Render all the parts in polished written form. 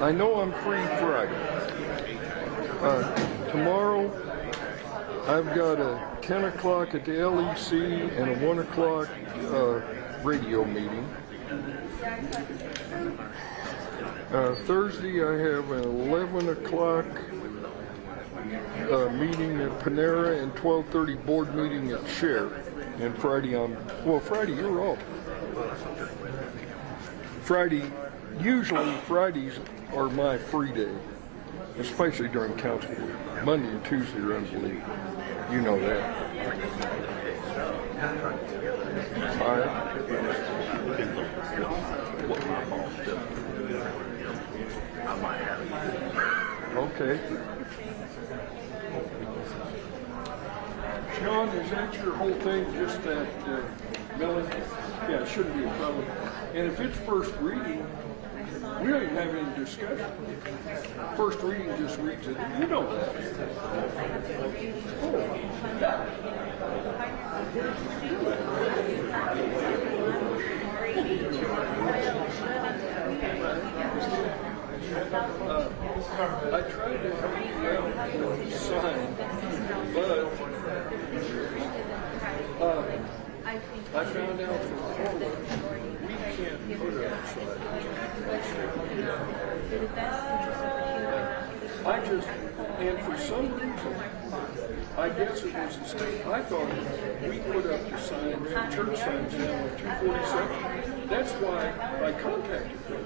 I know I'm free Friday. Tomorrow, I've got a 10 o'clock at the LEC and a 1 o'clock radio meeting. Thursday, I have an 11 o'clock meeting at Panera and 12:30 board meeting at Share. And Friday, Friday, you're off. Usually Fridays are my free day, especially during council week. Monday and Tuesday are unbelievable. You know that. All right. Okay. Sean, is that your whole thing, just that milling? Yeah, it shouldn't be a problem. And if it's first reading, we don't even have any discussion. First reading just reads it. You know that. I tried to help you out with the sign, but I found out from Paula we can't put it outside. And for some reason, I guess it was a state, I thought we put up the signs, church signs now at 247. That's why I contacted her.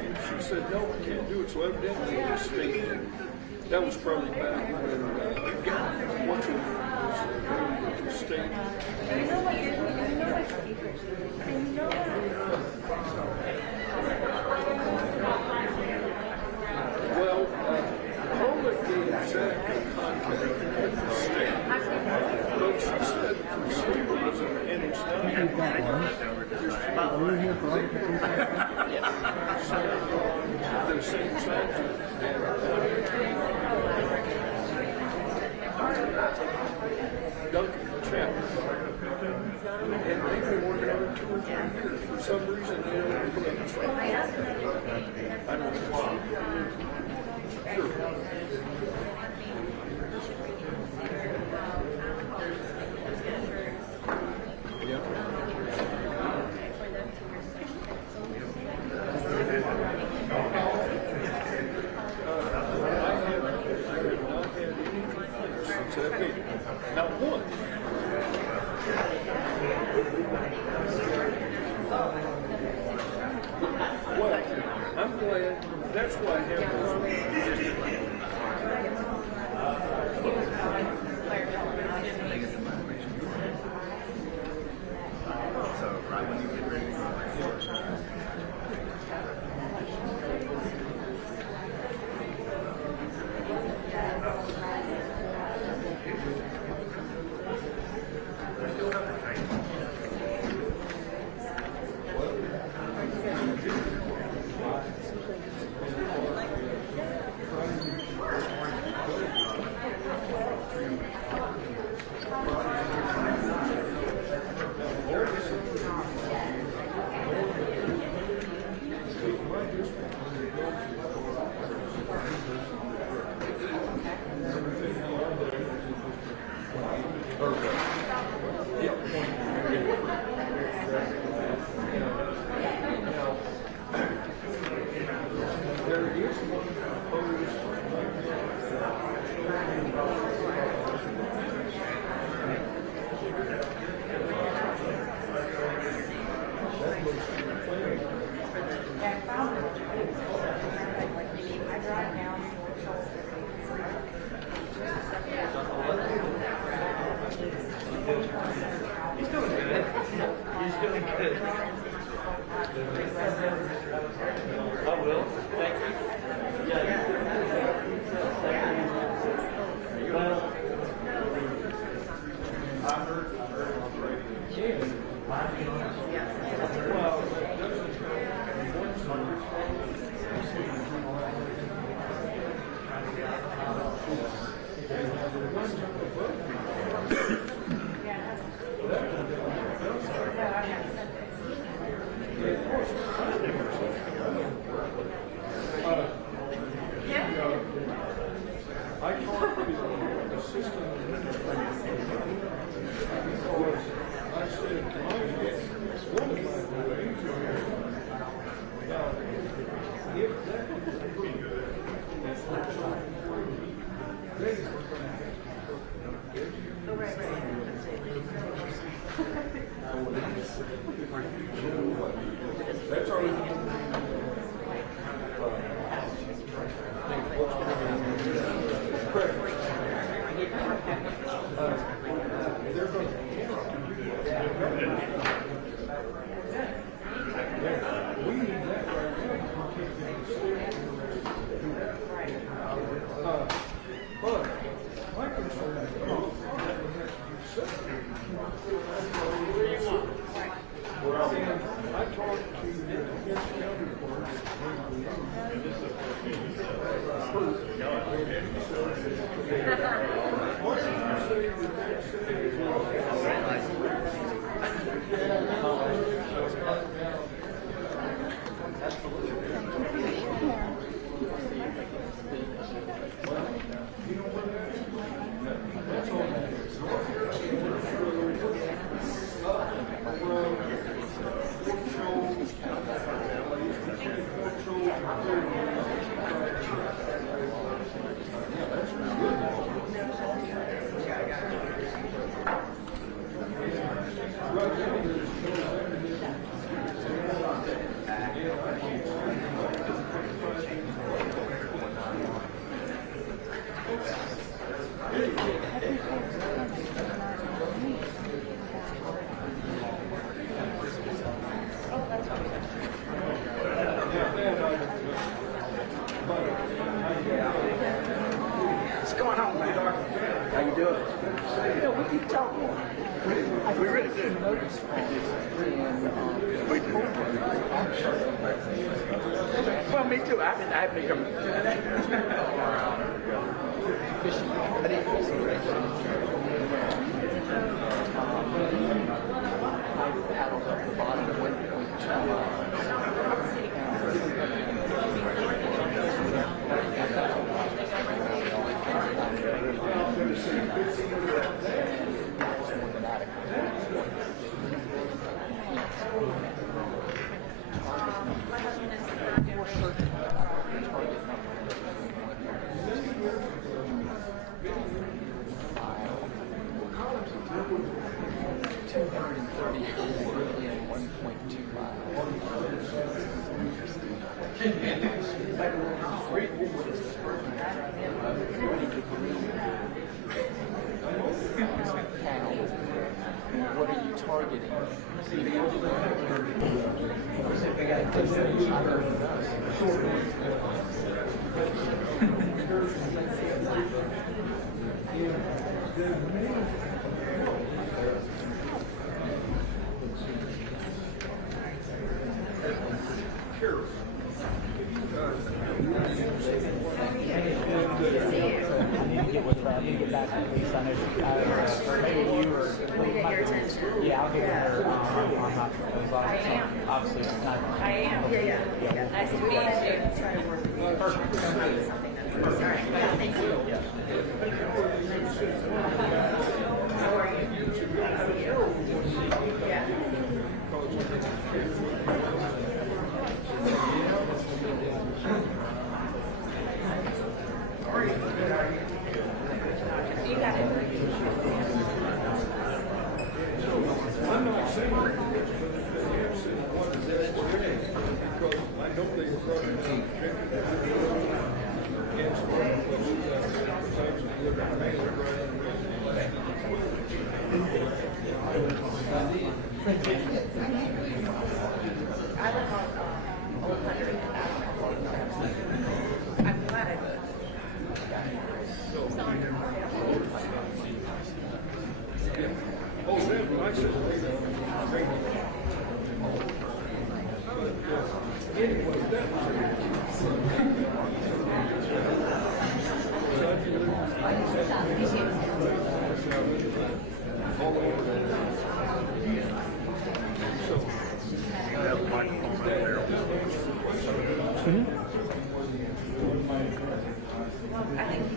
And she said, no, we can't do it. So evidently the state, that was probably back when, what's her name was the state. Well, Paula gave Zach a contact with the state, but she said for some reason, and it's not the same signs. Duncan Chapman. And they've been working on it 2 or 3 years. For some reason, they don't put up the sign. I don't know why. Sure. Yeah. I have not had any complaints since that meeting. Not one. Well, I'm glad. That's why I have those meetings. So, right when you get ready to go. What's going on, man? How you doing? Yeah, we keep talking. We really do. We do. Well, me too. I've become fishing. I didn't I paddled up the bottom and went What are you targeting? I need to get back to Lisa. Or maybe you or your attention. yeah, I'll get her. I'm not sure. I am. Obviously, it's not. I am. Yeah. Nice to meet you. Try to work with you. Perfect. Something that all right. Yeah, thank you. Yeah. How are you? Nice to meet you. Yeah. You got it. I'm not saying that because I don't think it's right I live on Old Country. I'm glad I did. Oh, then I said, anyway, that all over there. I think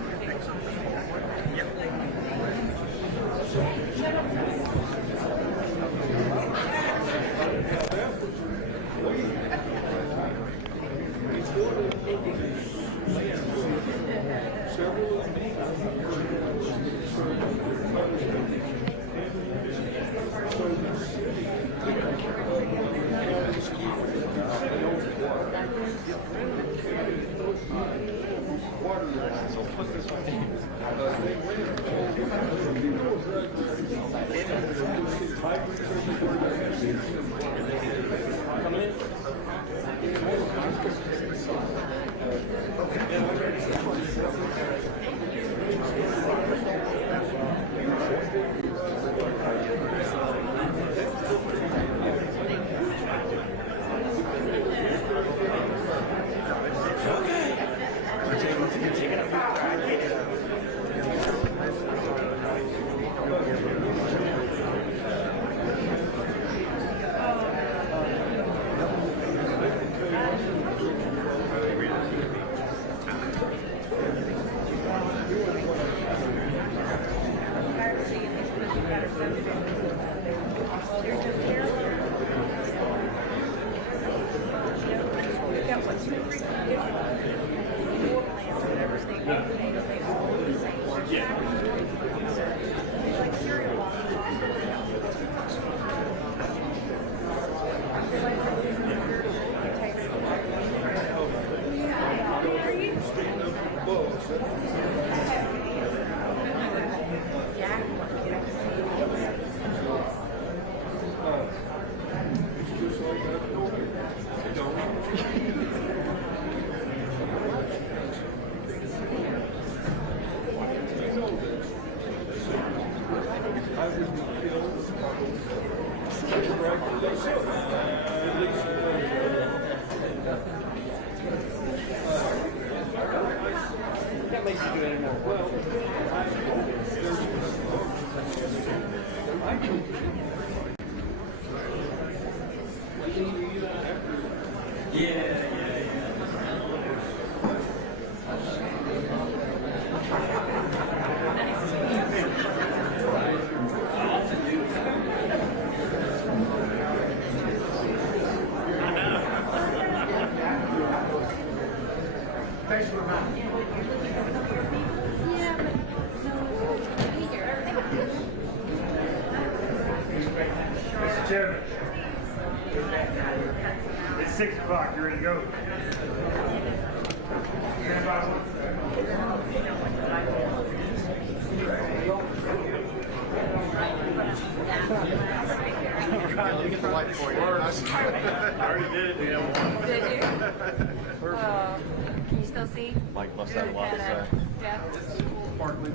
Well, I told you. Thanks for reminding me. Mr. Chairman, it's 6 o'clock. You ready to go? Everybody wants We're trying to get the light for you. I already did it. Did you? Can you still see? Mike must have a lot to say. Yeah. Sparkling.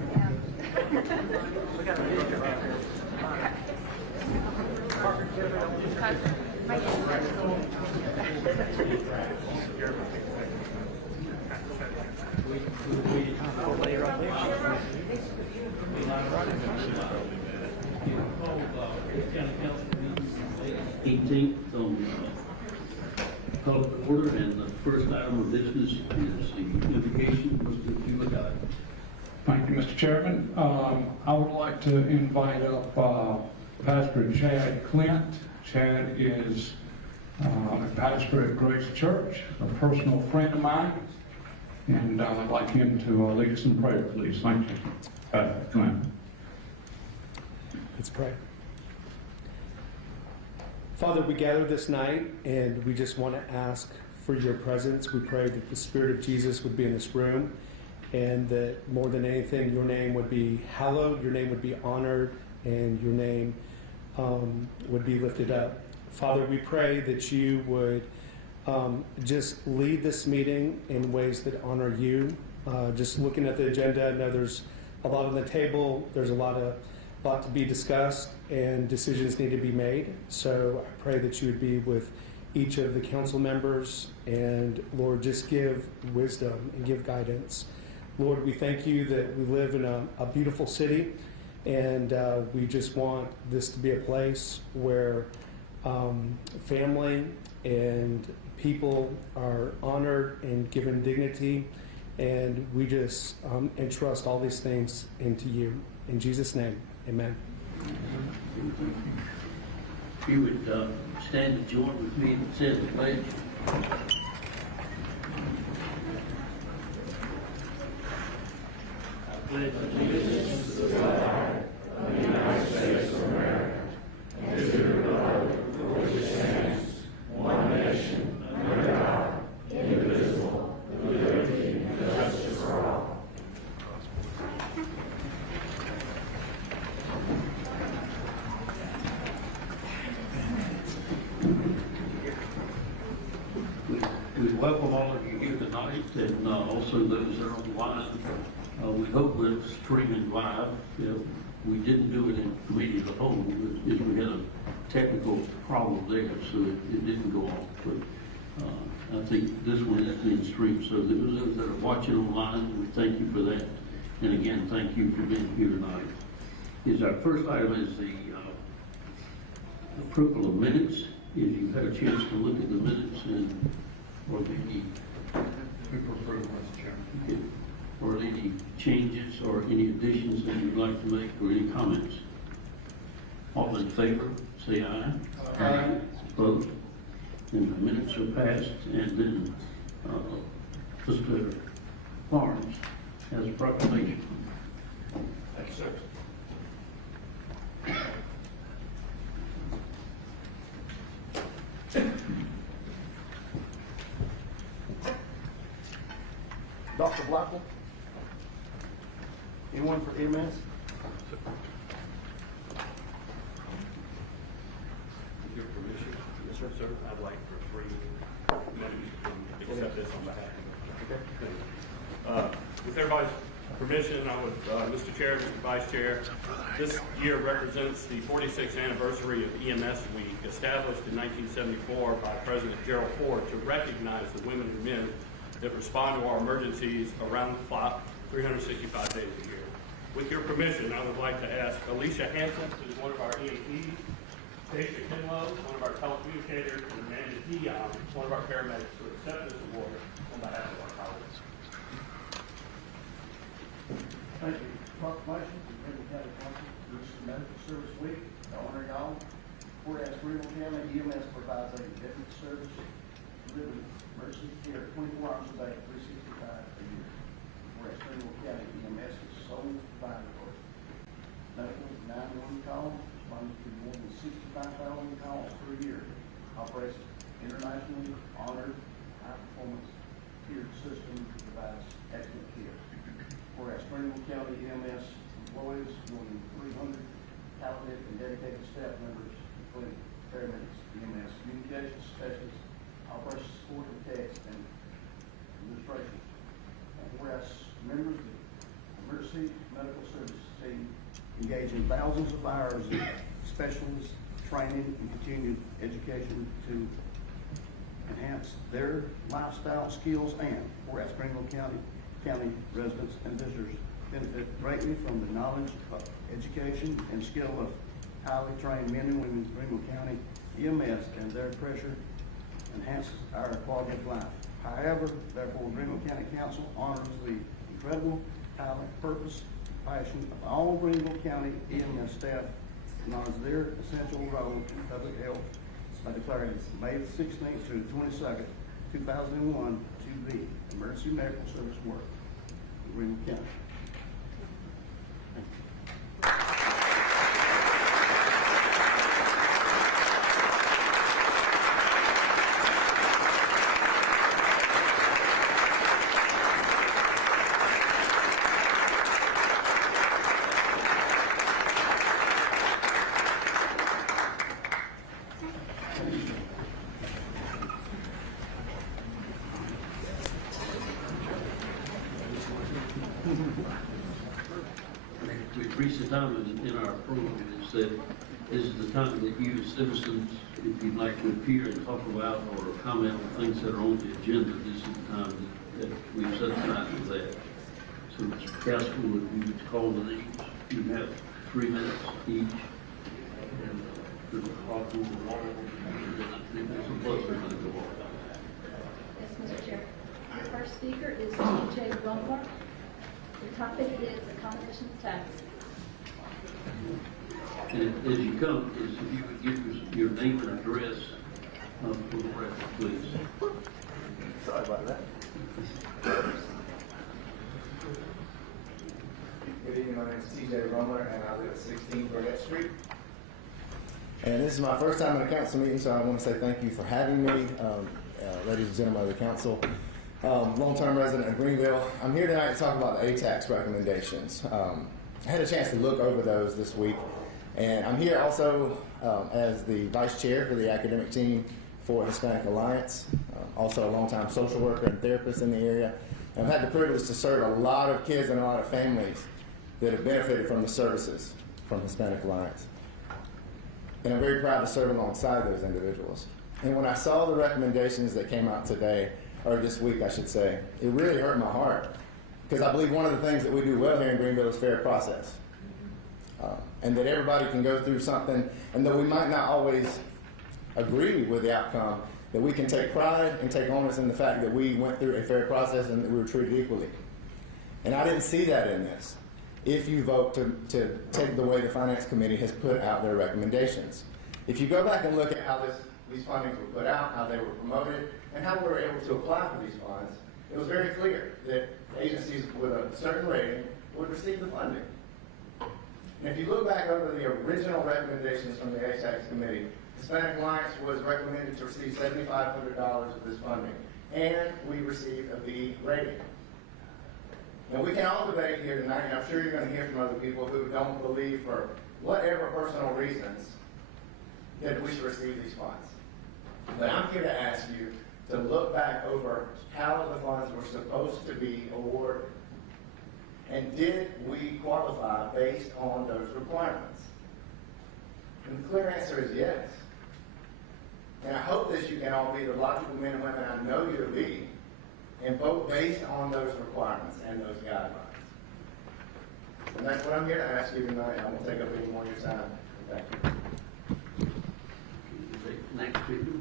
Call to order, and the first item of business is the invocation. Mr. Jewett. Thank you, Mr. Chairman. I would like to invite up Pastor Chad Clint. Chad is a pastor at Grace Church, a personal friend of mine, and I'd like him to lead us in prayer, please. Thank you, Pastor Clint. Let's pray. Father, we gather this night and we just want to ask for your presence. We pray that the Spirit of Jesus would be in this room and that more than anything, your name would be hallowed, your name would be honored, and your name would be lifted up. Father, we pray that you would just lead this meeting in ways that honor you. Just looking at the agenda, I know there's a lot on the table. There's a lot to be discussed, and decisions need to be made. So I pray that you would be with each of the council members, and Lord, just give wisdom and give guidance. Lord, we thank you that we live in a beautiful city, and we just want this to be a place where family and people are honored and given dignity, and we just entrust all these things into you. In Jesus' name, amen. If you would stand and join with me and say the pledge. I pledge allegiance to the flag of the United States of America and to the republic for which it stands, one nation, under God, indivisible, with liberty and justice for all. We welcome all of you here tonight, and also those that are on the line. We hope we're streaming live. We didn't do it in committee as a whole, because we had a technical problem there, so it didn't go off. But I think this one is being streamed, so those that are watching online, we thank you for that. And again, thank you for being here tonight. Our first item is the approval of minutes. If you've had a chance to look at the minutes, and or any or any changes or any additions that you'd like to make, or any comments. All in favor, say aye. Aye. Opposed? And the minutes are passed. And then Mr. Barnes has a proclamation. Thank you, sir. Dr. Blackwell? Anyone for EMS? With your permission, yes, sir. I'd like for 3 minutes to accept this on behalf of the with everybody's permission, I would, Mr. Chair, Mr. Vice Chair, this year represents the 46th anniversary of EMS Week, established in 1974 by President Gerald Ford to recognize the women and men that respond to our emergencies around the clock 365 days a year. With your permission, I would like to ask Alicia Hansen, who's one of our EAPs, Stacia Kinlow, one of our telecommunicators, and Amanda Dion, one of our paramedics, to accept this award on behalf of our colleagues. Thank you. Proclamation from Greenville County Council, this is Medical Service Week. To honor y'all, whereas Greenville County EMS provides a deputy service, delivery, emergency care 24 hours a day, 365 a year. Whereas Greenville County EMS is sole provider for medical 911 calls, responding to more than 65,000 calls per year. Operates internationally honored, high-performance tiered system that provides excellent care. Whereas Greenville County EMS employs more than 300 talented and dedicated staff members, including paramedics, EMS communications specialists, operations support and text, and administration. And whereas members of the emergency medical services team engage in thousands of hours of specialist training and continued education to enhance their lifestyle skills, and whereas Greenville County residents and visitors benefit greatly from the knowledge, education, and skill of highly trained men and women in Greenville County EMS, and their pressure enhances our quality of life. However, therefore, Greenville County Council honors the incredible talent, purpose, passion of all Greenville County EMS staff and honors their essential role in public health by declaring May 16th through 22nd, 2001 to be Emergency Medical Service Work in Greenville County. Recent time in our program is that this is the time that you as citizens, if you'd like to appear and talk about or comment on things that are on the agenda, this is the time that we've set aside for that. So Mr. Castle, if you would call the names, you have 3 minutes each. And there's a clock on the wall, and then there's a buzzer on the wall. Yes, Mr. Chair. Our first speaker is T.J. Rumbler. The topic is accommodation tax. And as you come, is if you would give your name and address for the record, please. Sorry about that. Good evening, my name is T.J. Rumler, and I live at 16 Burnett Street. And this is my first time at a council meeting, so I want to say thank you for having me, ladies and gentlemen of the council. Long-term resident of Greenville. I'm here tonight to talk about the ATAX recommendations. I had a chance to look over those this week, and I'm here also as the vice chair for the academic team for Hispanic Alliance, also a longtime social worker and therapist in the area. And I've had the privilege to serve a lot of kids and a lot of families that have benefited from the services from Hispanic Alliance. And I'm very proud to serve alongside those individuals. And when I saw the recommendations that came out today, or this week I should say, it really hurt my heart. Because I believe one of the things that we do well here in Greenville is fair process. And that everybody can go through something, and though we might not always agree with the outcome, that we can take pride and take onus in the fact that we went through a fair process and that we were treated equally. And I didn't see that in this. If you vote to take the way the Finance Committee has put out their recommendations. If you go back and look at how these fundings were put out, how they were promoted, and how we were able to apply for these funds, it was very clear that agencies with a certain rating would receive the funding. And if you look back over the original recommendations from the ATAX Committee, Hispanic Alliance was recommended to receive $7,500 of this funding, and we received a B rating. Now we can all debate here tonight, and I'm sure you're going to hear from other people who don't believe for whatever personal reasons that we should receive these funds. But I'm here to ask you to look back over how the funds were supposed to be awarded. And did we qualify based on those requirements? And the clear answer is yes. And I hope that you can all be the logical men and women I know you to be and vote based on those requirements and those guidelines. And that's what I'm here to ask you tonight. I won't take up any more of your time. Thank you. Next speaker.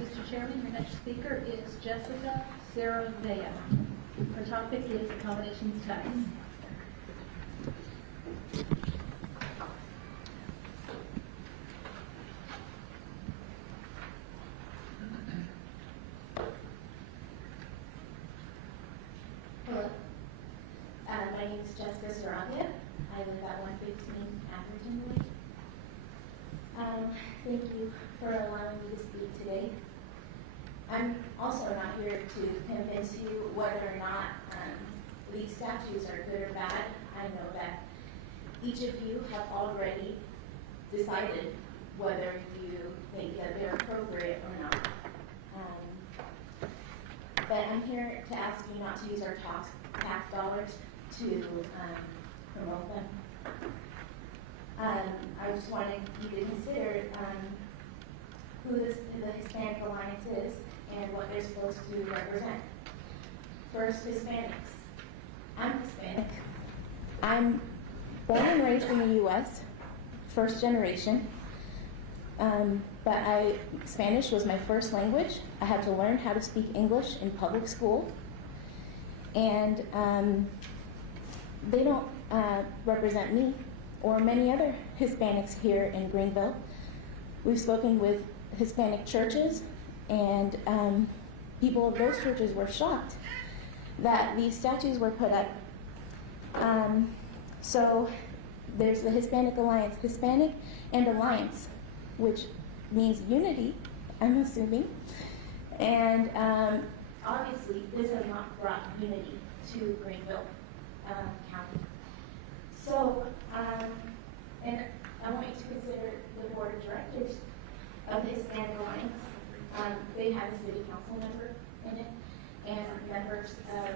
Mr. Chairman, your next speaker is Jessica Saravea. Her topic is accommodations tax. Hello. My name is Jessica Saravia. I live at 115 Atherton Way. Thank you for allowing me to speak today. I'm also not here to convince you whether or not these statutes are good or bad. I know that each of you have already decided whether you think that they're appropriate or not. But I'm here to ask you not to use our tax dollars to promote them. I just wanted you to consider who the Hispanic Alliance is and what they're supposed to represent. First, Hispanics. I'm Hispanic. I'm born and raised in the U.S., first generation. But Spanish was my first language. I had to learn how to speak English in public school. And they don't represent me or many other Hispanics here in Greenville. We've spoken with Hispanic churches, and people of those churches were shocked that these statues were put up. So there's the Hispanic Alliance, Hispanic and Alliance, which means unity, I'm assuming. And obviously, this has not brought unity to Greenville County. So, and I want you to consider the board of directors of the Hispanic Alliance. They have a city council member in it, and members of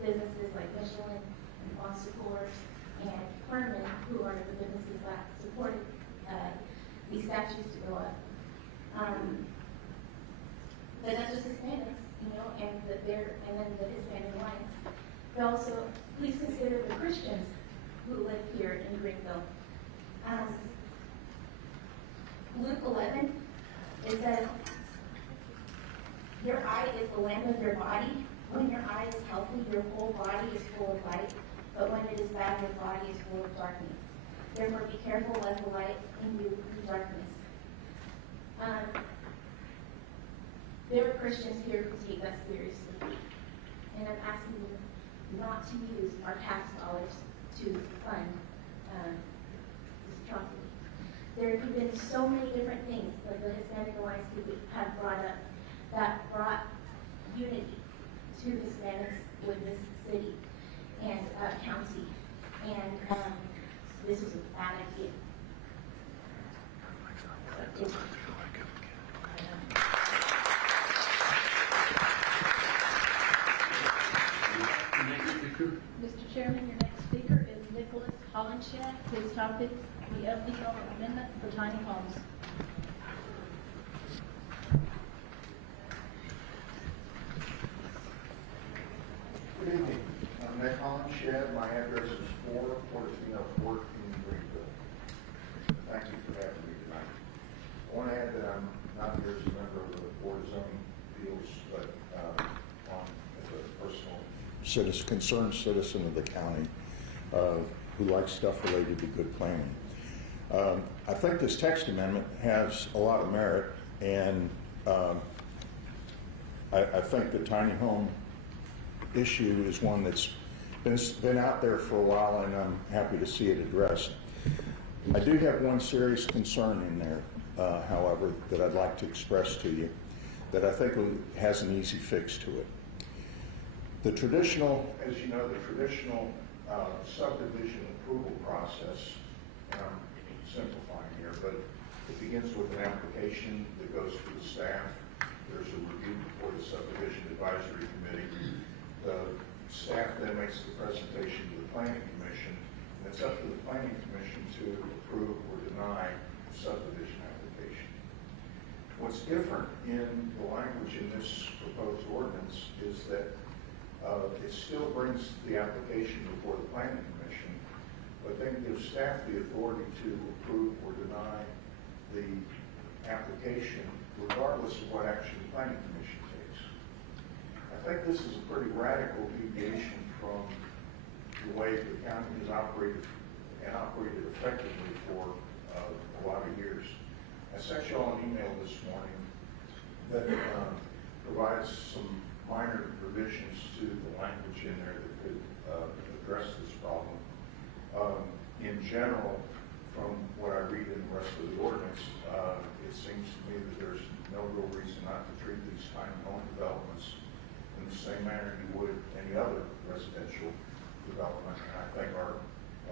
businesses like Michelin and Monster Coors and Furman, who are the businesses that supported these statues to go up. But not just Hispanics, and then the Hispanic Alliance. But also, please consider the Christians who live here in Greenville. Luke 11, it says, your eye is the lamp of your body. When your eye is healthy, your whole body is full of light. But when it is bad, your body is full of darkness. Therefore, be careful lest the light in you be darkness. There are Christians here who take that seriously. And I'm asking you not to use our tax dollars to fund this atrocity. There have been so many different things that the Hispanic Alliance people have brought up that brought unity to Hispanics with this city and county. And this was a bad idea. Mr. Chairman, your next speaker is Nicholas Hollenshed. His topic, the FDR Amendment for Tiny Homes. Good evening. I'm Nick Hollenshed. My address is 4 Portofino Court in Greenville. Thank you for having me tonight. I want to add that I'm not here as a member of the Board of Zoning Appeals, but as a personal citizen, concerned citizen of the county who likes stuff related to good planning. I think this text amendment has a lot of merit, and I think the tiny home issue is one that's been out there for a while, and I'm happy to see it addressed. I do have one serious concern in there, however, that I'd like to express to you, that I think has an easy fix to it. The traditional, as you know, the traditional subdivision approval process, and I'm simplifying here, but it begins with an application that goes to the staff. There's a review before the subdivision advisory committee. The staff then makes the presentation to the planning commission, and it's up to the planning commission to approve or deny the subdivision application. What's different in the language in this proposed ordinance is that It still brings the application before the planning commission, but then gives staff the authority to approve or deny the application regardless of what action the planning commission takes. I think this is a pretty radical deviation from the way the county has operated and operated effectively for a lot of years. I sent you all an email this morning that provides some minor revisions to the language in there that could address this problem. In general, from what I read in the rest of the ordinance, it seems to me that there's no real reason not to treat these tiny home developments in the same manner you would any other residential development. And I think our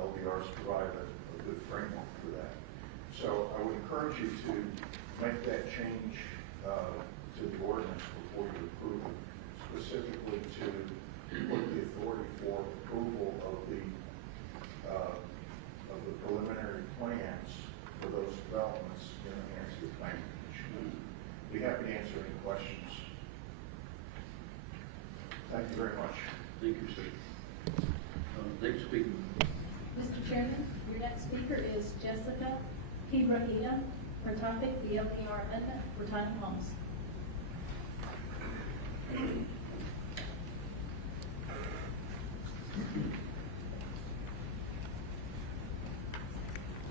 LDRs provide a good framework for that. So I would encourage you to make that change to the ordinance before you approve it, specifically to put the authority for approval of the preliminary plans for those developments in the hands of the planning commission. Be happy to answer any questions. Thank you very much. Thank you, sir. Next speaker. Mr. Chairman, your next speaker is Jessica Ibrahim. Her topic, the LDR amendment for tiny homes.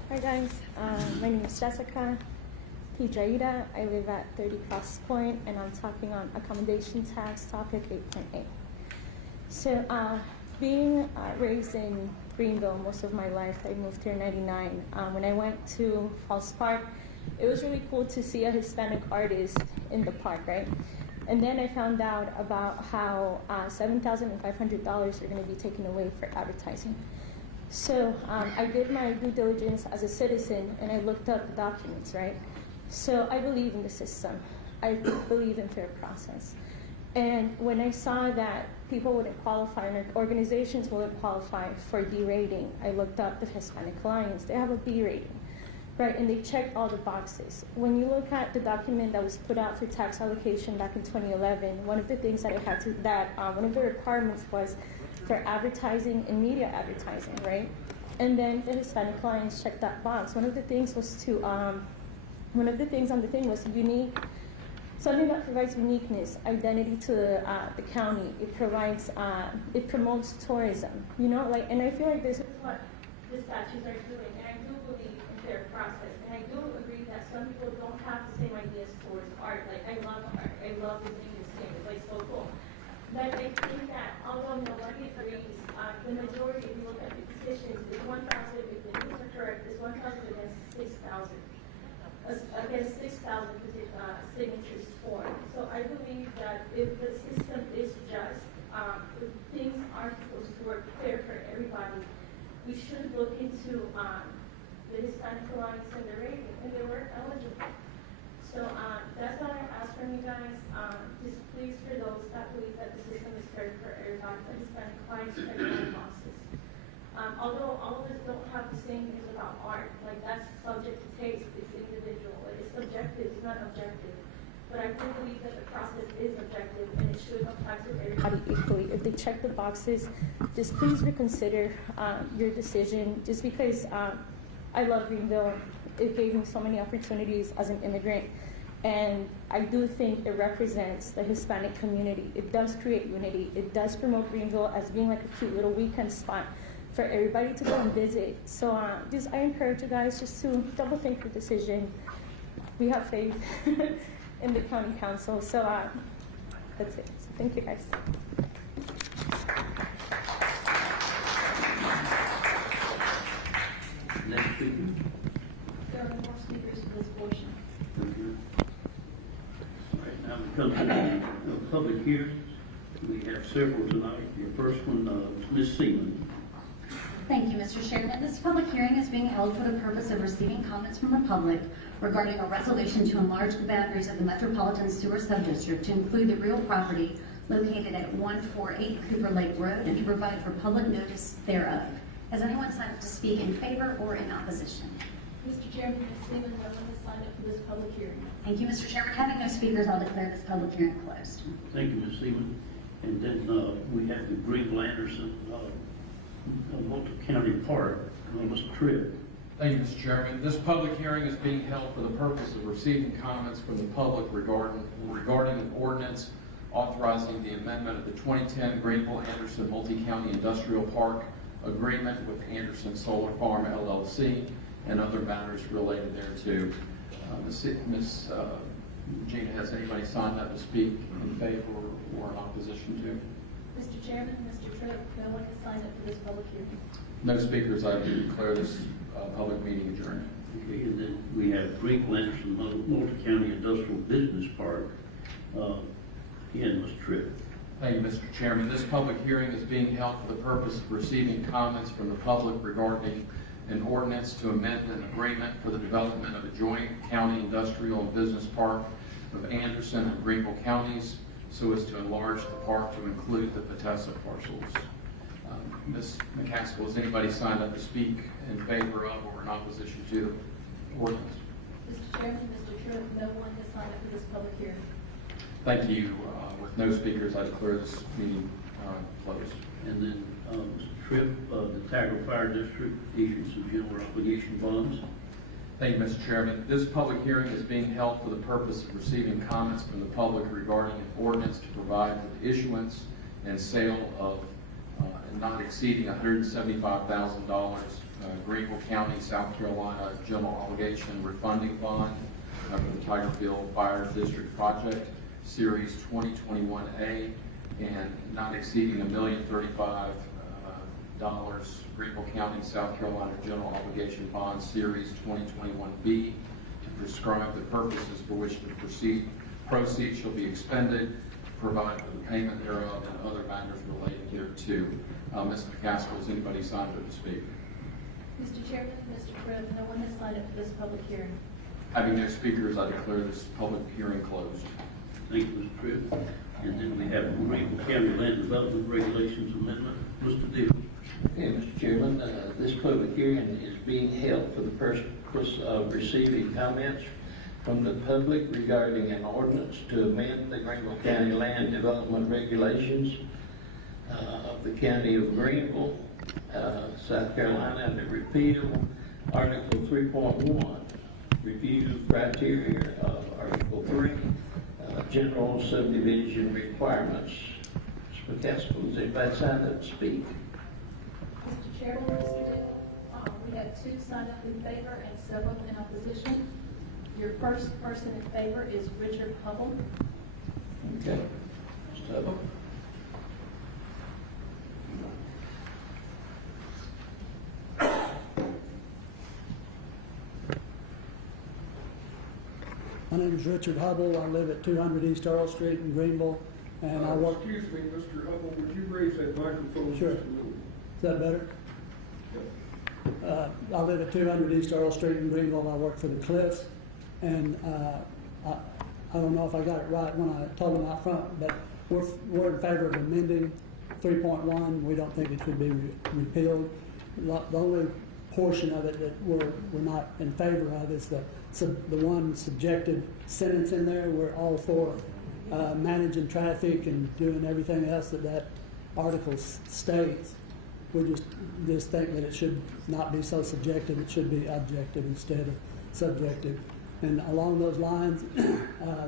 Hi guys, my name is Jessica Pijaida. I live at 30 Cross Point, and I'm talking on accommodation tax topic 8.8. So, being raised in Greenville most of my life, I moved here in '99. When I went to Falls Park, it was really cool to see a Hispanic artist in the park, right? And then I found out about how $7,500 are going to be taken away for advertising. So I did my due diligence as a citizen, and I looked up the documents, right? So I believe in the system. I believe in fair process. And when I saw that people wouldn't qualify, and organizations wouldn't qualify for D rating, I looked up the Hispanic Alliance. They have a B rating, right? And they checked all the boxes. When you look at the document that was put out for tax allocation back in 2011, one of the things that one of the requirements was for advertising and media advertising, right? And then the Hispanic Alliance checked that box. One of the things on the thing was unique, something that provides uniqueness, identity to the county. It promotes tourism, you know, like, and I feel like this is what the statutes are doing, and I do believe in fair process, and I do agree that some people don't have the same ideas towards art. Like, I love art, I love visiting museums, it's like so cool. But I think that although nobody agrees, the majority, if you look at the petitions, is 1,000, if the news are correct, is 1,000 against 6,000. Against 6,000 signatures for. So I believe that if the system is just, if things are supposed to work fair for everybody, we should look into the Hispanic Alliance and the rating, and they were eligible. So that's what I ask from you guys. Just please, for those that believe that the system is fair for everybody, the Hispanic Alliance check all boxes. Although all of us don't have the same views about art, like that's subject to taste, it's individual, it's subjective, it's not objective. But I do believe that the process is objective and it should apply to everybody equally. If they check the boxes, just please reconsider your decision. Just because I love Greenville, it gave me so many opportunities as an immigrant. And I do think it represents the Hispanic community. It does create unity. It does promote Greenville as being like a cute little weekend spot for everybody to go and visit. So I encourage you guys just to double think your decision. We have faith in the county council. So that's it. So thank you guys. Next speaker. There are more speakers for this portion. Thank you. All right, now we come to the public hearings. We have several tonight. Your first one is Ms. Seaman. Thank you, Mr. Chairman. This public hearing is being held for the purpose of receiving comments from the public regarding a resolution to enlarge the boundaries of the Metropolitan Sewer Subdistrict to include the real property located at 148 Cooper Lake Road and to provide for public notice thereof. Has anyone signed up to speak in favor or in opposition? Mr. Chairman, Ms. Simmons, I want to sign up for this public hearing. Thank you, Mr. Chairman. Having no speakers, I'll declare this public hearing closed. Thank you, Ms. Seaman. And then we have the Greenville Anderson multi-county park, Mr. Tripp. Thank you, Mr. Chairman. This public hearing is being held for the purpose of receiving comments from the public regarding an ordinance authorizing the amendment of the 2010 Greenville Anderson Multi-County Industrial Park Agreement with Anderson Solar Farm LLC and other matters related thereto. Ms. Gina, has anybody signed up to speak in favor or in opposition to? Mr. Chairman, Mr. Tripp, no one has signed up for this public hearing. No speakers. I declare this public meeting adjourned. Okay, and then we have Greenville Anderson Multi-County Industrial Business Park. Again, Mr. Tripp. Thank you, Mr. Chairman. This public hearing is being held for the purpose of receiving comments from the public regarding an ordinance to amend an agreement for the development of a joint county industrial and business park of Anderson and Greenville counties so as to enlarge the park to include the Patessa parcels. Ms. McCaskill, has anybody signed up to speak in favor of or in opposition to the ordinance? Mr. Chairman, Mr. Tripp, no one has signed up for this public hearing. Thank you. With no speakers, I declare this meeting closed. And then Mr. Tripp, the Taggart Fire District issues some general obligation bonds. Thank you, Mr. Chairman. This public hearing is being held for the purpose of receiving comments from the public regarding an ordinance to provide for the issuance and sale of not exceeding $175,000 Greenville County, South Carolina general obligation refunding bond for the Tigerfield Fire District Project, Series 2021A, and not exceeding $1,035,000 Greenville County, South Carolina general obligation bond, Series 2021B, to prescribe the purposes for which the proceeds shall be expended, provide for the payment thereof, and other matters related thereto. Ms. McCaskill, has anybody signed up to speak? Mr. Chairman, Mr. Tripp, no one has signed up for this public hearing. Having no speakers, I declare this public hearing closed. Thank you, Mr. Tripp. And then we have Greenville County Land Development Regulations Amendment. Mr. Deal. Okay, Mr. Chairman, this public hearing is being held for the purpose of receiving comments from the public regarding an ordinance to amend the Greenville County Land Development Regulations of the County of Greenville, South Carolina, and to repeal Article 3.1, review criteria of Article 3, general subdivision requirements. Mr. McCaskill, has anybody signed up to speak? Mr. Chairman, Mr. Tripp, we have two signed up in favor and several in opposition. Your first person in favor is Richard Hubble. Okay. Mr. Hubble. My name is Richard Hubble. I live at 200 East Earl Street in Greenville, and I work... Excuse me, Mr. Hubble, would you raise that microphone Sure. just a little? Is that better? I live at 200 East Earl Street in Greenville, and I work for the Cliffs. And I don't know if I got it right when I told them out front, but we're in favor of amending 3.1. We don't think it should be repealed. The only portion of it that we're not in favor of is the one subjective sentence in there. We're all for managing traffic and doing everything else that article states. We just think that it should not be so subjective. It should be objective instead of subjective. And along those lines,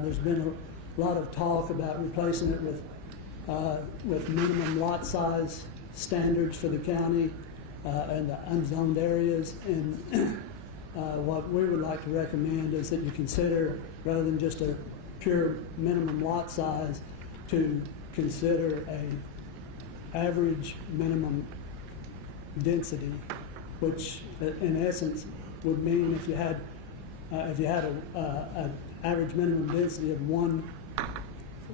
there's been a lot of talk about replacing it with minimum lot size standards for the county and the unzoned areas. And what we would like to recommend is that you consider, rather than just a pure minimum lot size, to consider a average minimum density, which in essence would mean if you had an average minimum density of 1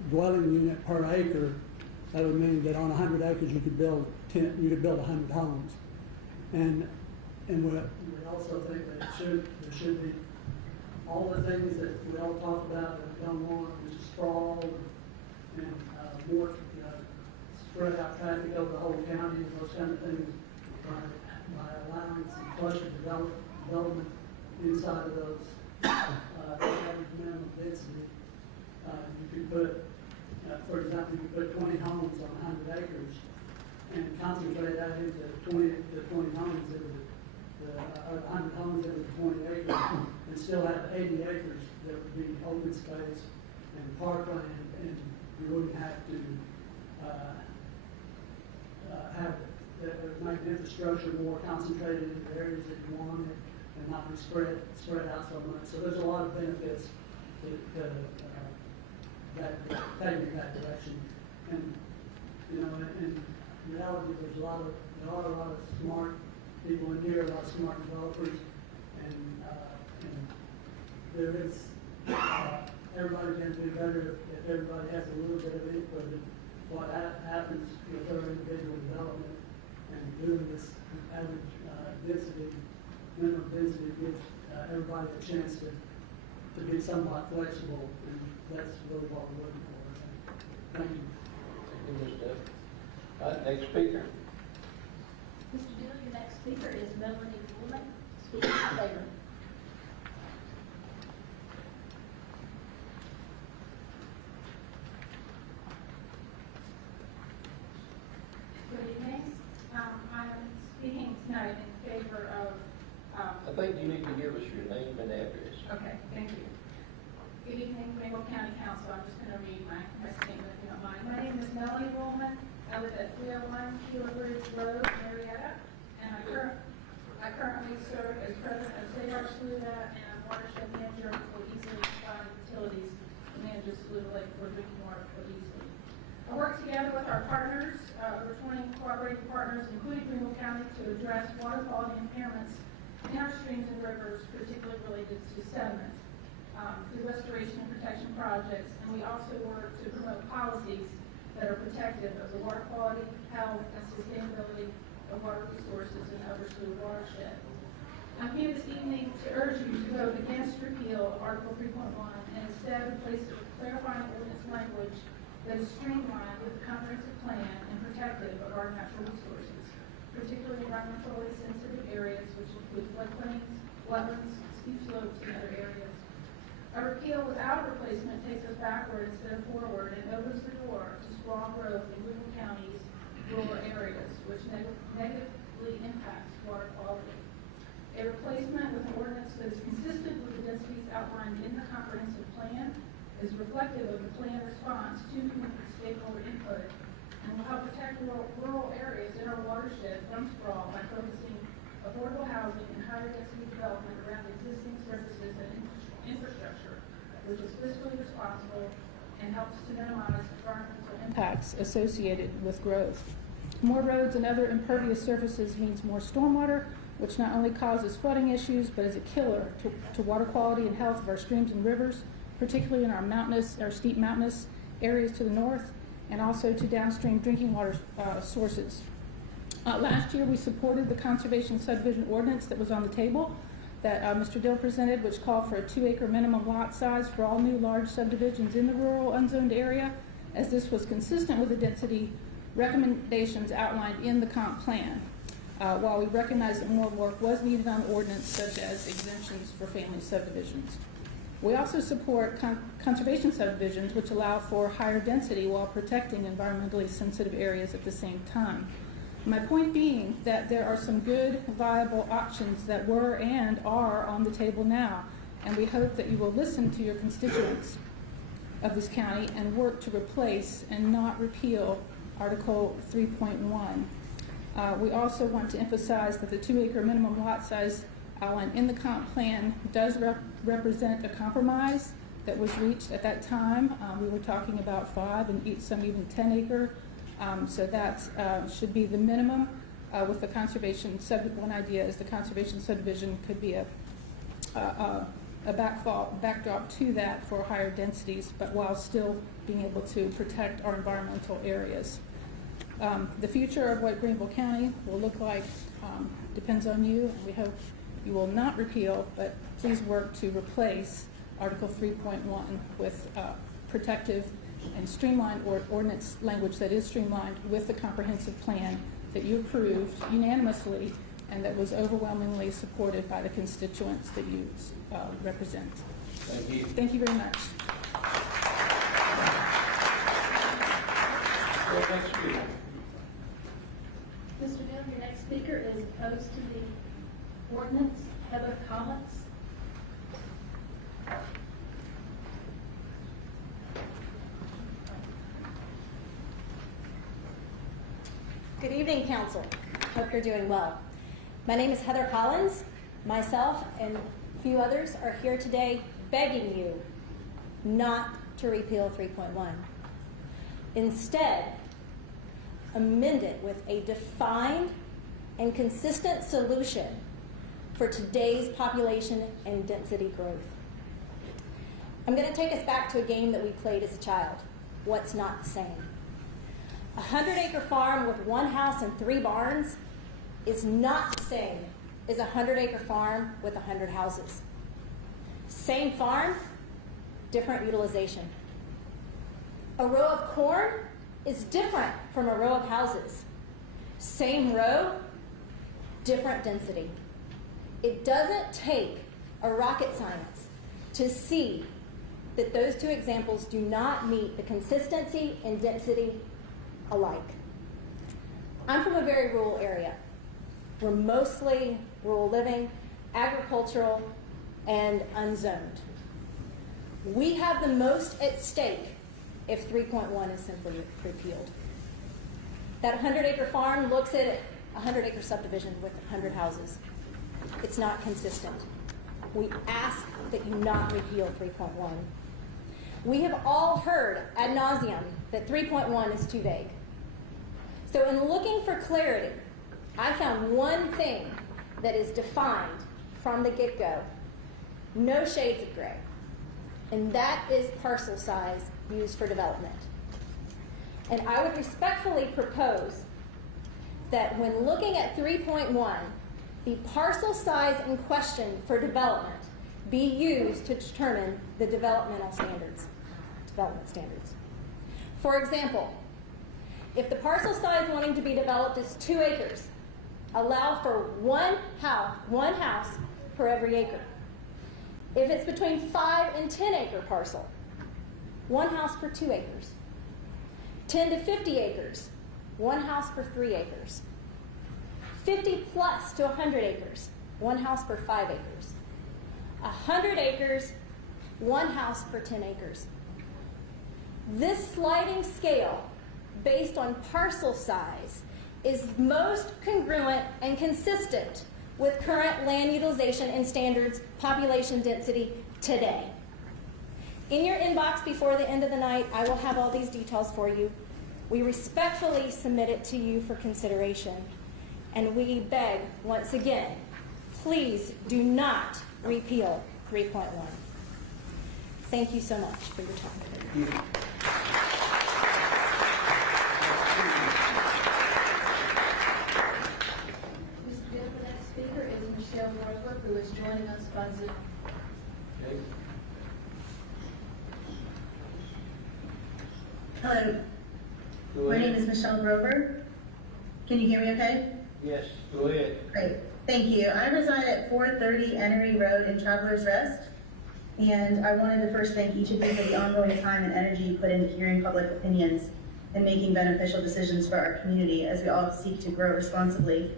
dwelling unit per acre, that would mean that on 100 acres you could build 100 homes. And we also think that there should be all the things that we all talk about that we don't want, which is sprawl and more spread out traffic over the whole county and those kind of things, by allowing some cluster development inside of those average minimum density. You could put for example, you put 20 homes on 100 acres and concentrate that into 20 homes into the 100 homes into 20 acres, and still have 80 acres that would be open space and parkland, and you wouldn't have to make the infrastructure more concentrated in the areas that you want it, and not be spread out so much. So there's a lot of benefits to taking that direction. And you know, in reality, there's a lot of smart people in here, a lot of smart developers, and there is everybody's going to do better if everybody has a little bit of input in what happens with their individual development, and doing this average minimum density gives everybody a chance to be somewhat flexible, and that's really what we're looking for. Thank you. Thank you, Ms. Duff. Next speaker. Mr. Dillon, your next speaker is Melanie Woolman, speaking in favor. Good evening. I'm speaking tonight in favor of. I think you need to give us your name and address. Okay, thank you. Good evening, Greenville County Council. I'm just going to read my statement if you don't mind. My name is Melanie Woolman. I live at 301 Keeler Bridge Road, Marietta, and I currently serve as president of Sagar Saluda and watershed manager for easily supplying utilities and manages Saluda Lake for drinking water for easily. I work together with our partners, over 20 cooperating partners, including Greenville County, to address water quality impairments in our streams and rivers, particularly related to sediment, through restoration and protection projects. And we also work to promote policies that are protective of the water quality, health, and sustainability of water resources in other sewer watersheds. I'm here this evening to urge you to vote against repeal of Article 3.1 and instead replace it with clarifying ordinance language that is streamlined with the comprehensive plan and protective of our natural resources, particularly environmentally sensitive areas which include floodplains, wetlands, steep slopes, and other areas. A repeal without replacement takes us backward instead of forward and opens the door to strong growth in Greenville County's rural areas, which negatively impacts water quality. A replacement with an ordinance that is consistent with the densities outlined in the comprehensive plan is reflective of the plan response to community stakeholder input and will help protect rural areas in our watershed from sprawl by focusing affordable housing and higher density development around existing services and infrastructure, which is fiscally responsible and helps to minimize environmental impacts associated with growth. More roads and other impervious surfaces means more stormwater, which not only causes flooding issues, but is a killer to water quality and health of our streams and rivers, particularly in our steep mountainous areas to the north, and also to downstream drinking water sources. Last year, we supported the conservation subdivision ordinance that was on the table that Mr. Dill presented, which called for a 2-acre minimum lot size for all new large subdivisions in the rural unzoned area, as this was consistent with the density recommendations outlined in the comp plan, while we recognize that more work was needed on the ordinance, such as exemptions for family subdivisions. We also support conservation subdivisions, which allow for higher density while protecting environmentally sensitive areas at the same time. My point being that there are some good, viable options that were and are on the table now, and we hope that you will listen to your constituents of this county and work to replace and not repeal Article 3.1. We also want to emphasize that the 2-acre minimum lot size outlined in the comp plan does represent a compromise that was reached at that time. We were talking about 5 and some even 10-acre. So that should be the minimum. With the conservation one idea is the conservation subdivision could be a backdrop to that for higher densities, but while still being able to protect our environmental areas. The future of what Greenville County will look like depends on you, and we hope you will not repeal, but please work to replace Article 3.1 with protective and streamlined ordinance language that is streamlined with the comprehensive plan that you approved unanimously and that was overwhelmingly supported by the constituents that you represent. Thank you. Thank you very much. Next speaker. Mr. Bill, your next speaker is opposed to the ordinance, Heather Collins. Good evening, Council. Hope you're doing well. My name is Heather Collins. Myself and a few others are here today begging you not to repeal 3.1. Instead, amend it with a defined and consistent solution for today's population and density growth. I'm going to take us back to a game that we played as a child. What's not the same? A 100-acre farm with one house and 3 barns is not the same as a 100-acre farm with 100 houses. Same farm, different utilization. A row of corn is different from a row of houses. Same row, different density. It doesn't take a rocket science to see that those two examples do not meet the consistency and density alike. I'm from a very rural area. We're mostly rural living, agricultural, and unzoned. We have the most at stake if 3.1 is simply repealed. That 100-acre farm looks at a 100-acre subdivision with 100 houses. It's not consistent. We ask that you not repeal 3.1. We have all heard ad nauseum that 3.1 is too vague. So in looking for clarity, I found one thing that is defined from the get-go, no shades of gray, and that is parcel size used for development. And I would respectfully propose that when looking at 3.1, the parcel size in question for development be used to determine the development standards. For example, if the parcel size wanting to be developed is 2 acres, allow for one house per every acre. If it's between 5 and 10 acre parcel, 1 house per 2 acres. 10 to 50 acres, 1 house per 3 acres. 50 plus to 100 acres, 1 house per 5 acres. 100 acres, 1 house per 10 acres. This sliding scale, based on parcel size, is most congruent and consistent with current land utilization and standards population density today. In your inbox before the end of the night, I will have all these details for you. We respectfully submit it to you for consideration. And we beg, once again, please do not repeal 3.1. Thank you so much for your time. Mr. Bill, the next speaker is Michelle Roper, who is joining us by Zoom. Hello, my name is Michelle Grover. Can you hear me okay? Yes, go ahead. Great, thank you. I reside at 430 Ennery Road in Travelers Rest, and I wanted to first thank each of you for the ongoing time and energy you put into hearing public opinions and making beneficial decisions for our community as we all seek to grow responsibly.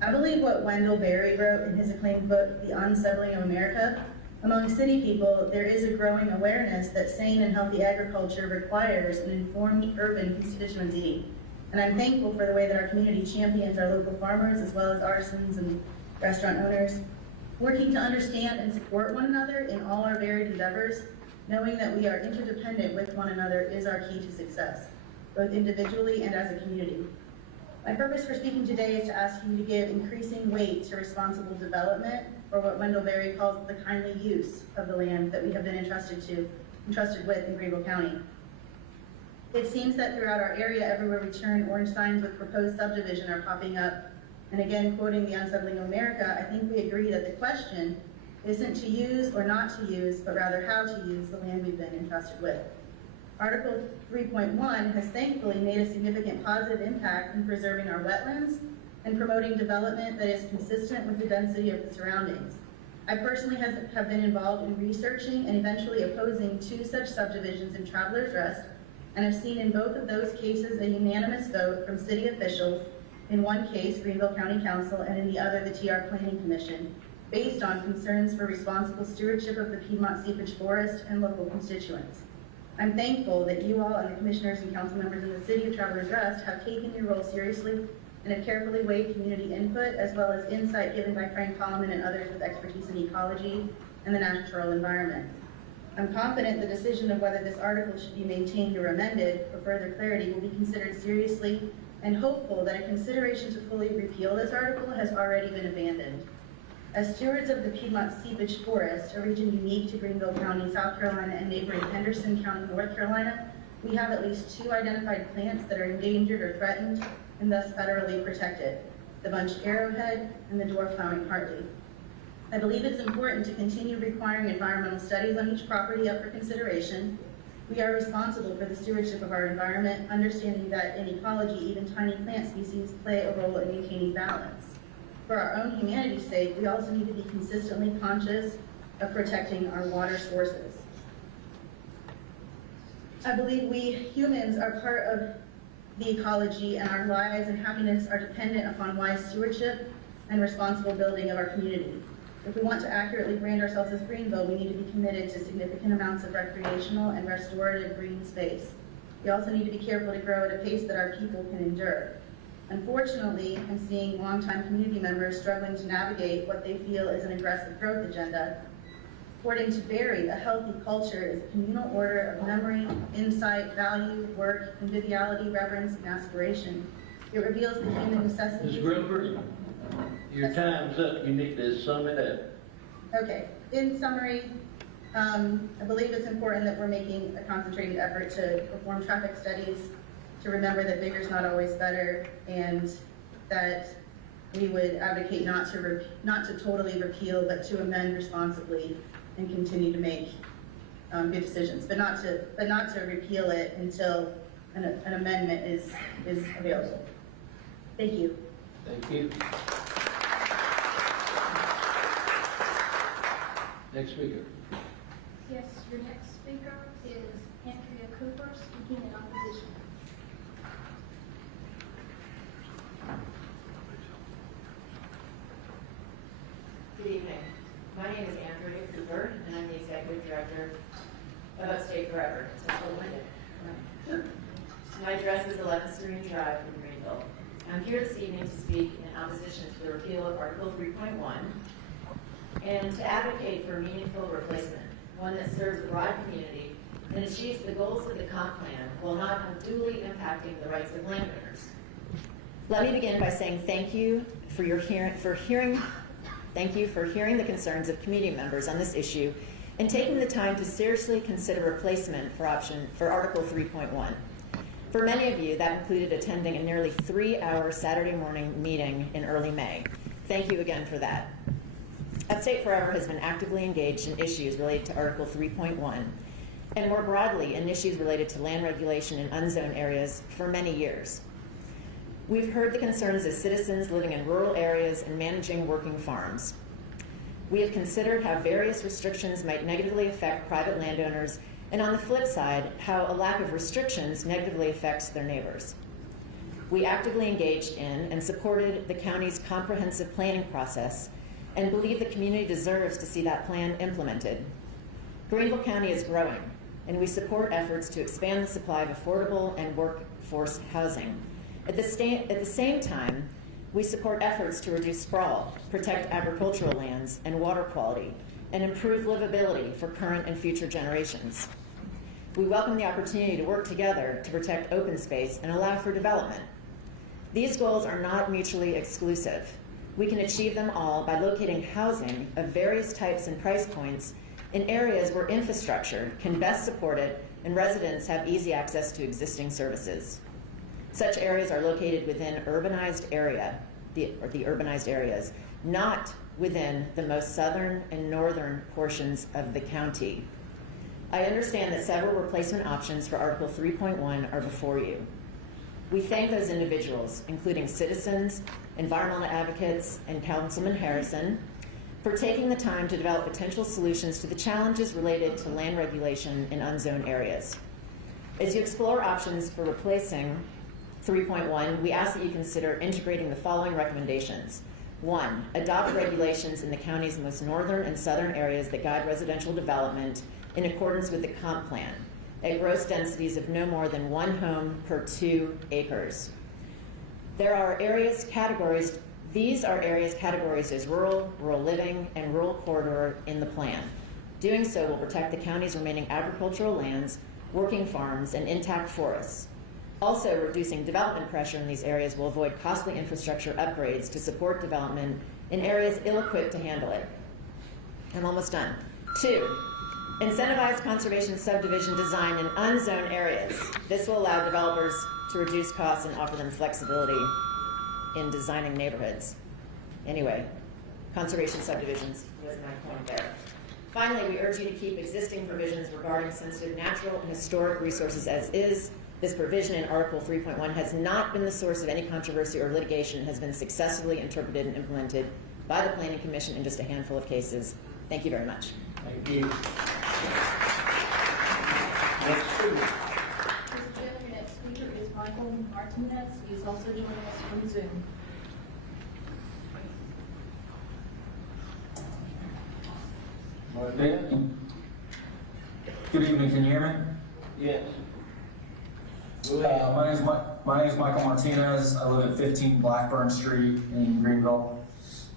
I believe what Wendell Berry wrote in his acclaimed book, The Unsettling of America. Among city people, there is a growing awareness that sane and healthy agriculture requires an informed urban constituency. And I'm thankful for the way that our community champions our local farmers as well as artisans and restaurant owners, working to understand and support one another in all our varied endeavors, knowing that we are interdependent with one another is our key to success, both individually and as a community. My purpose for speaking today is to ask you to give increasing weight to responsible development, or what Wendell Berry calls the kindly use of the land that we have been entrusted with in Greenville County. It seems that throughout our area, everywhere we turn, orange signs with proposed subdivision are popping up. And again, quoting The Unsettling of America, I think we agree that the question isn't to use or not to use, but rather how to use the land we've been entrusted with. Article 3.1 has thankfully made a significant positive impact in preserving our wetlands and promoting development that is consistent with the density of the surroundings. I personally have been involved in researching and eventually opposing 2 such subdivisions in Travelers Rest and have seen in both of those cases a unanimous vote from city officials, in one case, Greenville County Council, and in the other, the TR Planning Commission, based on concerns for responsible stewardship of the Piedmont Seepage Forest and local constituents. I'm thankful that you all and the commissioners and council members in the city of Travelers Rest have taken your role seriously and have carefully weighed community input as well as insight given by Frank Holloman and others with expertise in ecology and the natural environment. I'm confident the decision of whether this article should be maintained or amended for further clarity will be considered seriously, and hopeful that a consideration to fully repeal this article has already been abandoned. As stewards of the Piedmont Seepage Forest, a region unique to Greenville County, South Carolina, and neighboring Henderson County, North Carolina, we have at least 2 identified plants that are endangered or threatened and thus federally protected: the bunch arrowhead and the dwarf flowering heartleaf. I believe it's important to continue requiring environmental studies on each property up for consideration. We are responsible for the stewardship of our environment, understanding that in ecology, even tiny plant species play a role in maintaining balance. For our own humanity's sake, we also need to be consistently conscious of protecting our water sources. I believe we humans are part of the ecology, and our lives and happiness are dependent upon wise stewardship and responsible building of our community. If we want to accurately brand ourselves as Greenville, we need to be committed to significant amounts of recreational and restorative green space. We also need to be careful to grow at a pace that our people can endure. Unfortunately, I'm seeing longtime community members struggling to navigate what they feel is an aggressive growth agenda. According to Barry, a healthy culture is a communal order of memory, insight, value, work, conviviality, reverence, and aspiration. It reveals the human necessities. Ms. Gilbert, your time's up. You need to sum it up. Okay. In summary, I believe it's important that we're making a concentrated effort to perform traffic studies, to remember that bigger is not always better, and that we would advocate not to totally repeal, but to amend responsibly and continue to make good decisions, but not to repeal it until an amendment is available. Thank you. Thank you. Next speaker. Yes, your next speaker is Andrea Cooper, speaking in opposition. Good evening. My name is Andrea Cooper, and I'm the Executive Director of Upstate Forever. It's so my address is 11 Serene Drive in Greenville. I'm here this evening to speak in opposition to the repeal of Article 3.1 and to advocate for a meaningful replacement, one that serves the broad community and achieves the goals of the comp plan while not unduly impacting the rights of landowners. Let me begin by saying thank you for hearing the concerns of community members on this issue and taking the time to seriously consider replacement for Article 3.1. For many of you, that included attending a nearly 3-hour Saturday morning meeting in early May. Thank you again for that. Upstate Forever has been actively engaged in issues related to Article 3.1 and more broadly in issues related to land regulation in unzoned areas for many years. We've heard the concerns of citizens living in rural areas and managing working farms. We have considered how various restrictions might negatively affect private landowners, and on the flip side, how a lack of restrictions negatively affects their neighbors. We actively engaged in and supported the county's comprehensive planning process and believe the community deserves to see that plan implemented. Greenville County is growing, and we support efforts to expand the supply of affordable and workforce housing. At the same time, we support efforts to reduce sprawl, protect agricultural lands and water quality, and improve livability for current and future generations. We welcome the opportunity to work together to protect open space and allow for development. These goals are not mutually exclusive. We can achieve them all by locating housing of various types and price points in areas where infrastructure can best support it and residents have easy access to existing services. Such areas are located within the urbanized areas, not within the most southern and northern portions of the county. I understand that several replacement options for Article 3.1 are before you. We thank those individuals, including citizens, environmental advocates, and Councilman Harrison, for taking the time to develop potential solutions to the challenges related to land regulation in unzoned areas. As you explore options for replacing 3.1, we ask that you consider integrating the following recommendations. 1, adopt regulations in the county's most northern and southern areas that guide residential development in accordance with the comp plan at gross densities of no more than 1 home per 2 acres. These are areas categorized as rural, rural living, and rural corridor in the plan. Doing so will protect the county's remaining agricultural lands, working farms, and intact forests. Also, reducing development pressure in these areas will avoid costly infrastructure upgrades to support development in areas ill-equipped to handle it. I'm almost done. 2, incentivize conservation subdivision design in unzoned areas. This will allow developers to reduce costs and offer them flexibility in designing neighborhoods. Anyway, conservation subdivisions was my point there. Finally, we urge you to keep existing provisions regarding sensitive natural and historic resources as is. This provision in Article 3.1 has not been the source of any controversy or litigation and has been successfully interpreted and implemented by the Planning Commission in just a handful of cases. Thank you very much. Thank you. Next speaker. Mr. Chairman, your next speaker is Michael Martinez. He is also joining us from Zoom. Good evening, can you hear me? Yes. My name is Michael Martinez. I live at 15 Blackburn Street in Greenville.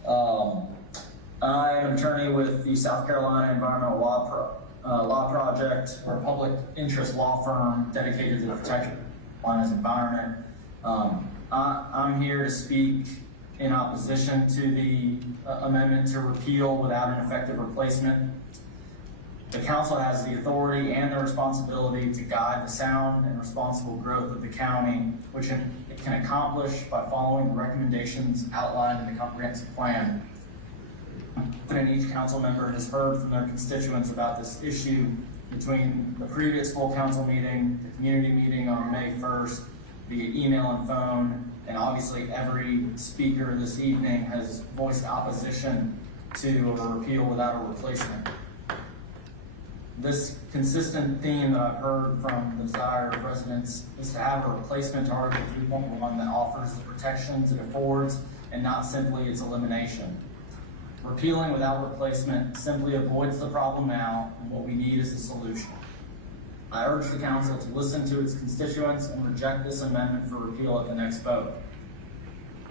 I am an attorney with the South Carolina Environmental Law Project. We're a public interest law firm dedicated to the protection of the Carolina's environment. I'm here to speak in opposition to the amendment to repeal without an effective replacement. The council has the authority and the responsibility to guide the sound and responsible growth of the county, which it can accomplish by following the recommendations outlined in the comprehensive plan. And each council member has heard from their constituents about this issue between the previous full council meeting, the community meeting on May 1st, via email and phone, and obviously every speaker this evening has voiced opposition to a repeal without a replacement. This consistent theme that I've heard from the desire of residents is to have a replacement to Article 3.1 that offers the protections it affords and not simply its elimination. Repealing without replacement simply avoids the problem now, and what we need is a solution. I urge the council to listen to its constituents and reject this amendment for repeal at the next vote.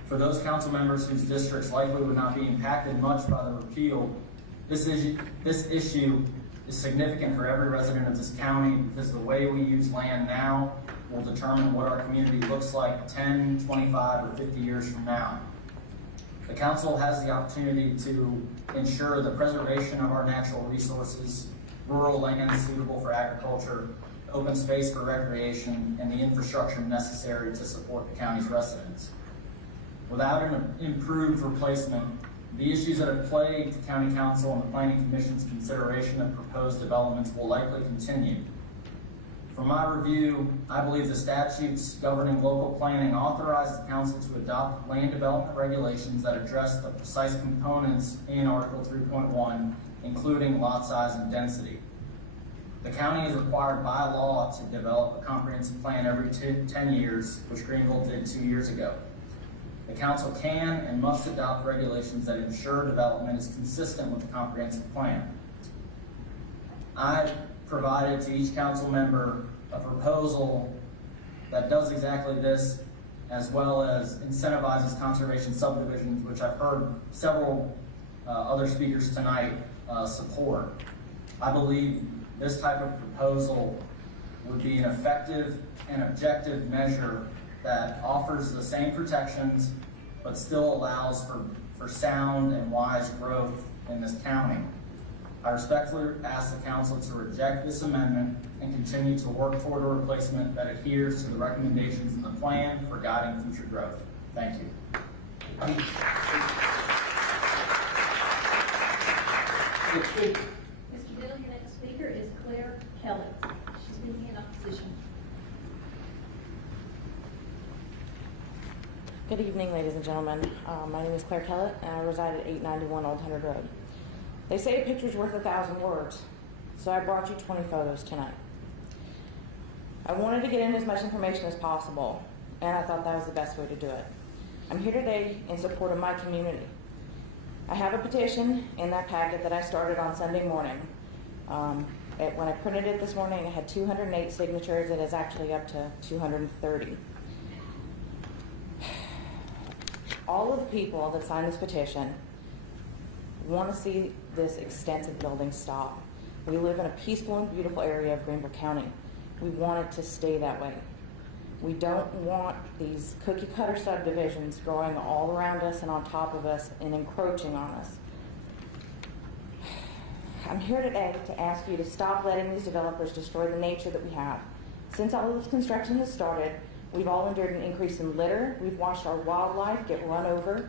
For those council members whose districts likely would not be impacted much by the repeal, this issue is significant for every resident of this county because the way we use land now will determine what our community looks like 10, 25, or 50 years from now. The council has the opportunity to ensure the preservation of our natural resources, rural land suitable for agriculture, open space for recreation, and the infrastructure necessary to support the county's residents. Without an improved replacement, the issues that have plagued the County Council and the Planning Commission's consideration of proposed developments will likely continue. From my review, I believe the statutes governing local planning authorize the Council to adopt land development regulations that address the precise components in Article 3.1, including lot size and density. The county is required by law to develop a comprehensive plan every 10 years, which Greenville did 2 years ago. The council can and must adopt regulations that ensure development is consistent with the comprehensive plan. I provided to each council member a proposal that does exactly this, as well as incentivizes conservation subdivisions, which I've heard several other speakers tonight support. I believe this type of proposal would be an effective and objective measure that offers the same protections, but still allows for sound and wise growth in this county. I respectfully ask the council to reject this amendment and continue to work toward a replacement that adheres to the recommendations in the plan for guiding future growth. Thank you. Mr. Bill, your next speaker is Claire Kellett. She's speaking in opposition. Good evening, ladies and gentlemen. My name is Claire Kellett, and I reside at 891 Old Hundred Road. They say a picture's worth 1,000 words, so I brought you 20 photos tonight. I wanted to get in as much information as possible, and I thought that was the best way to do it. I'm here today in support of my community. I have a petition in that packet that I started on Sunday morning. When I printed it this morning, it had 208 signatures. It is actually up to 230. All of the people that signed this petition want to see this extensive building stop. We live in a peaceful and beautiful area of Greenville County. We want it to stay that way. We don't want these cookie cutter subdivisions growing all around us and on top of us and encroaching on us. I'm here today to ask you to stop letting these developers destroy the nature that we have. Since all of this construction has started, we've all endured an increase in litter. We've watched our wildlife get run over.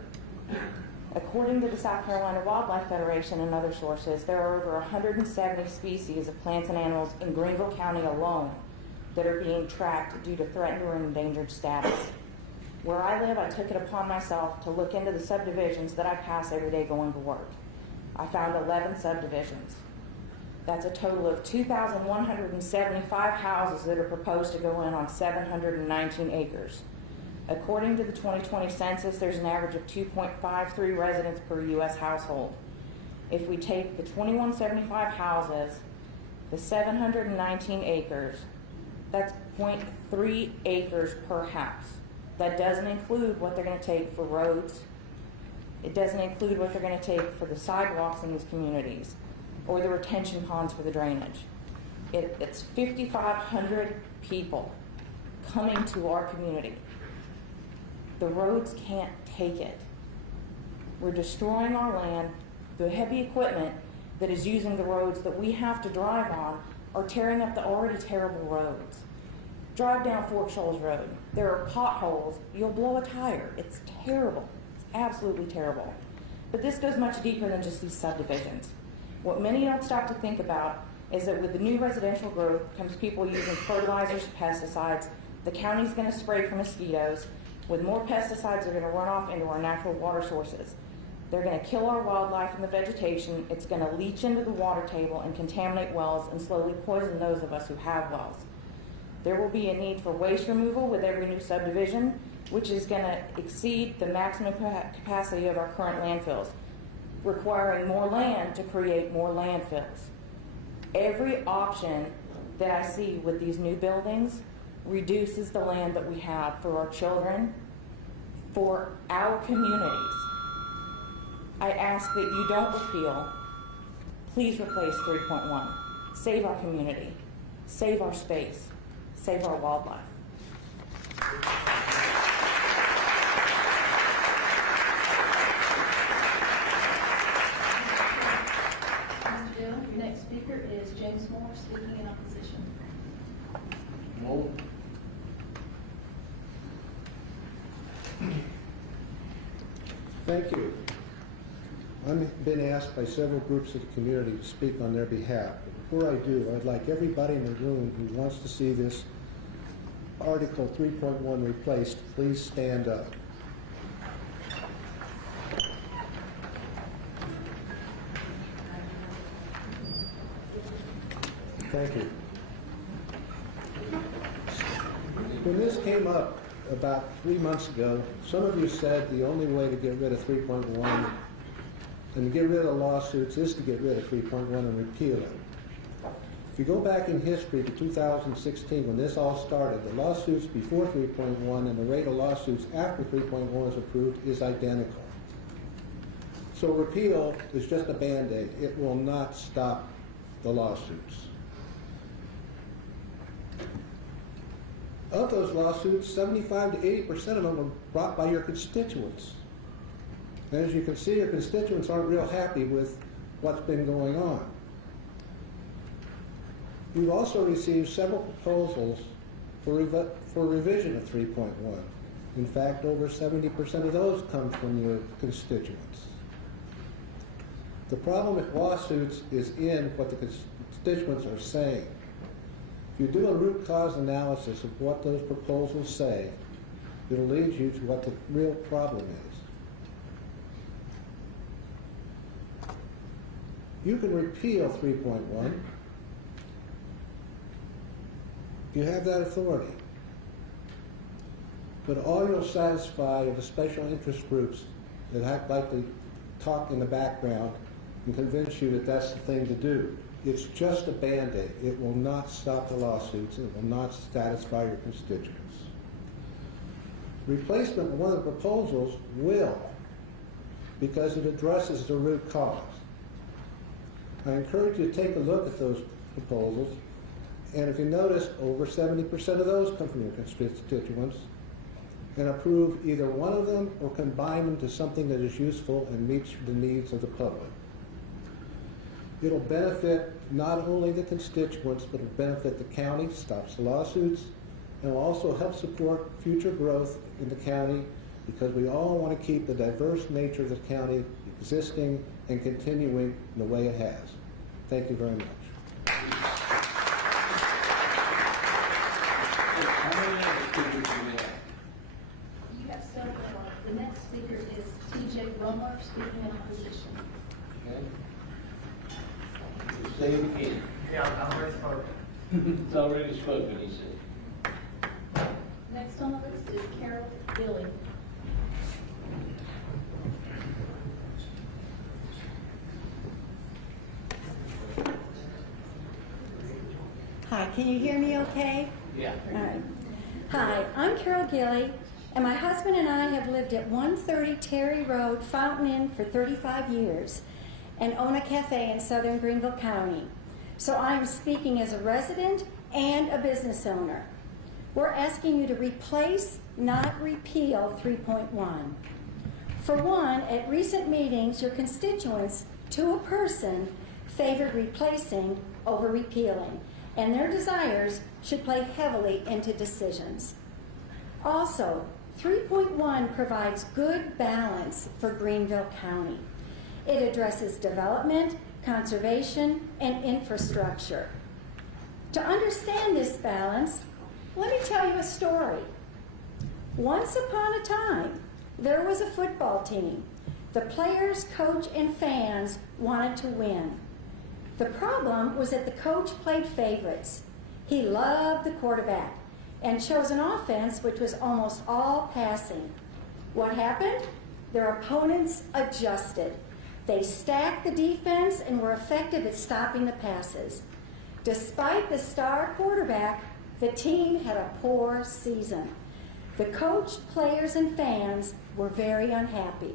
According to the South Carolina Wildlife Federation and other sources, there are over 170 species of plants and animals in Greenville County alone that are being tracked due to threatened or endangered status. Where I live, I took it upon myself to look into the subdivisions that I pass every day going to work. I found 11 subdivisions. That's a total of 2,175 houses that are proposed to go in on 719 acres. According to the 2020 census, there's an average of 2.53 residents per U.S. household. If we take the 2,175 houses, the 719 acres, that's 0.3 acres per house. That doesn't include what they're going to take for roads. It doesn't include what they're going to take for the sidewalks in these communities or the retention ponds for the drainage. It's 5,500 people coming to our community. The roads can't take it. We're destroying our land. The heavy equipment that is using the roads that we have to drive on are tearing up the already terrible roads. Drive down Fort Shoals Road. There are potholes. You'll blow a tire. It's terrible. It's absolutely terrible. But this goes much deeper than just these subdivisions. What many don't stop to think about is that with the new residential growth comes people using fertilizers, pesticides. The county's going to spray for mosquitoes. With more pesticides, they're going to run off into our natural water sources. They're going to kill our wildlife and the vegetation. It's going to leach into the water table and contaminate wells and slowly poison those of us who have wells. There will be a need for waste removal with every new subdivision, which is going to exceed the maximum capacity of our current landfills, requiring more land to create more landfills. Every option that I see with these new buildings reduces the land that we have for our children, for our communities. I ask that you don't repeal. Please replace 3.1. Save our community. Save our space. Save our wildlife. Mr. Dillon, your next speaker is James Moore, speaking in opposition. No. Thank you. I've been asked by several groups of the community to speak on their behalf. Before I do, I'd like everybody in the room who wants to see this Article 3.1 replaced, please stand up. Thank you. When this came up about 3 months ago, some of you said the only way to get rid of 3.1 and to get rid of lawsuits is to get rid of 3.1 and repeal it. If you go back in history to 2016 when this all started, the lawsuits before 3.1 and the rate of lawsuits after 3.1 was approved is identical. So repeal is just a Band-Aid. It will not stop the lawsuits. Of those lawsuits, 75 to 80% of them were brought by your constituents. And as you can see, your constituents aren't real happy with what's been going on. You've also received several proposals for revision of 3.1. In fact, over 70% of those come from your constituents. The problem with lawsuits is in what the constituents are saying. If you do a root cause analysis of what those proposals say, it'll lead you to what the real problem is. You can repeal 3.1. You have that authority. But all you'll satisfy are the special interest groups that act like they talk in the background and convince you that that's the thing to do. It's just a Band-Aid. It will not stop the lawsuits. It will not satisfy your constituents. Replacement of one of the proposals will, because it addresses the root cause. I encourage you to take a look at those proposals, and if you notice, over 70% of those come from your constituents, and approve either one of them or combine them to something that is useful and meets the needs of the public. It'll benefit not only the constituents, but it'll benefit the county, stops the lawsuits, and will also help support future growth in the county, because we all want to keep the diverse nature of the county existing and continuing in the way it has. Thank you very much. You have several. The next speaker is T.J. Romer, speaking in opposition. Say it again. Yeah, I'm already spoken. It's already spoken, he said. Next on the list is Carol Gilly. Hi, can you hear me okay? Yeah. All right. Hi, I'm Carol Gilly, and my husband and I have lived at 130 Terry Road, Fountain Inn for 35 years and own a cafe in southern Greenville County. So I am speaking as a resident and a business owner. We're asking you to replace, not repeal 3.1. For one, at recent meetings, your constituents, to a person, favored replacing over repealing, and their desires should play heavily into decisions. Also, 3.1 provides good balance for Greenville County. It addresses development, conservation, and infrastructure. To understand this balance, let me tell you a story. Once upon a time, there was a football team. The players, coach, and fans wanted to win. The problem was that the coach played favorites. He loved the quarterback and chose an offense which was almost all passing. What happened? Their opponents adjusted. They stacked the defense and were effective at stopping the passes. Despite the star quarterback, the team had a poor season. The coach, players, and fans were very unhappy.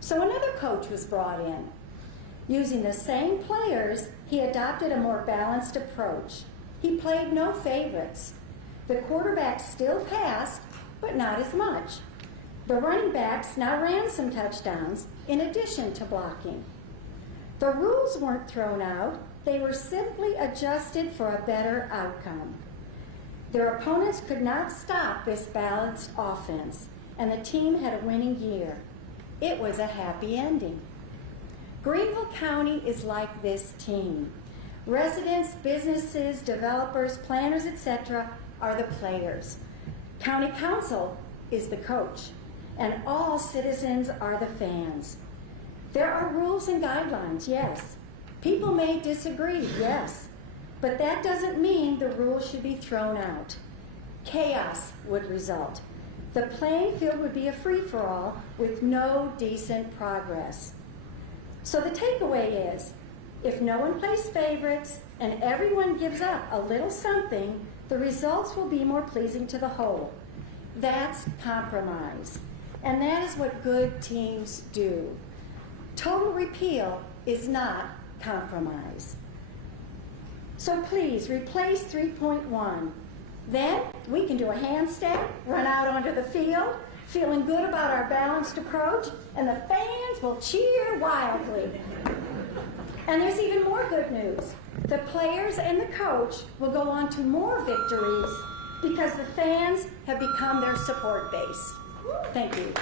So another coach was brought in. Using the same players, he adopted a more balanced approach. He played no favorites. The quarterback still passed, but not as much. The running backs now ran some touchdowns in addition to blocking. The rules weren't thrown out. They were simply adjusted for a better outcome. Their opponents could not stop this balanced offense, and the team had a winning year. It was a happy ending. Greenville County is like this team. Residents, businesses, developers, planners, etc. are the players. County Council is the coach, and all citizens are the fans. There are rules and guidelines, yes. People may disagree, yes. But that doesn't mean the rules should be thrown out. Chaos would result. The playing field would be a free-for-all with no decent progress. So the takeaway is, if no one plays favorites and everyone gives up a little something, the results will be more pleasing to the whole. That's compromise. And that is what good teams do. Total repeal is not compromise. So please replace 3.1. Then we can do a handstand, run out onto the field, feeling good about our balanced approach, and the fans will cheer wildly. And there's even more good news. The players and the coach will go on to more victories because the fans have become their support base. Thank you. We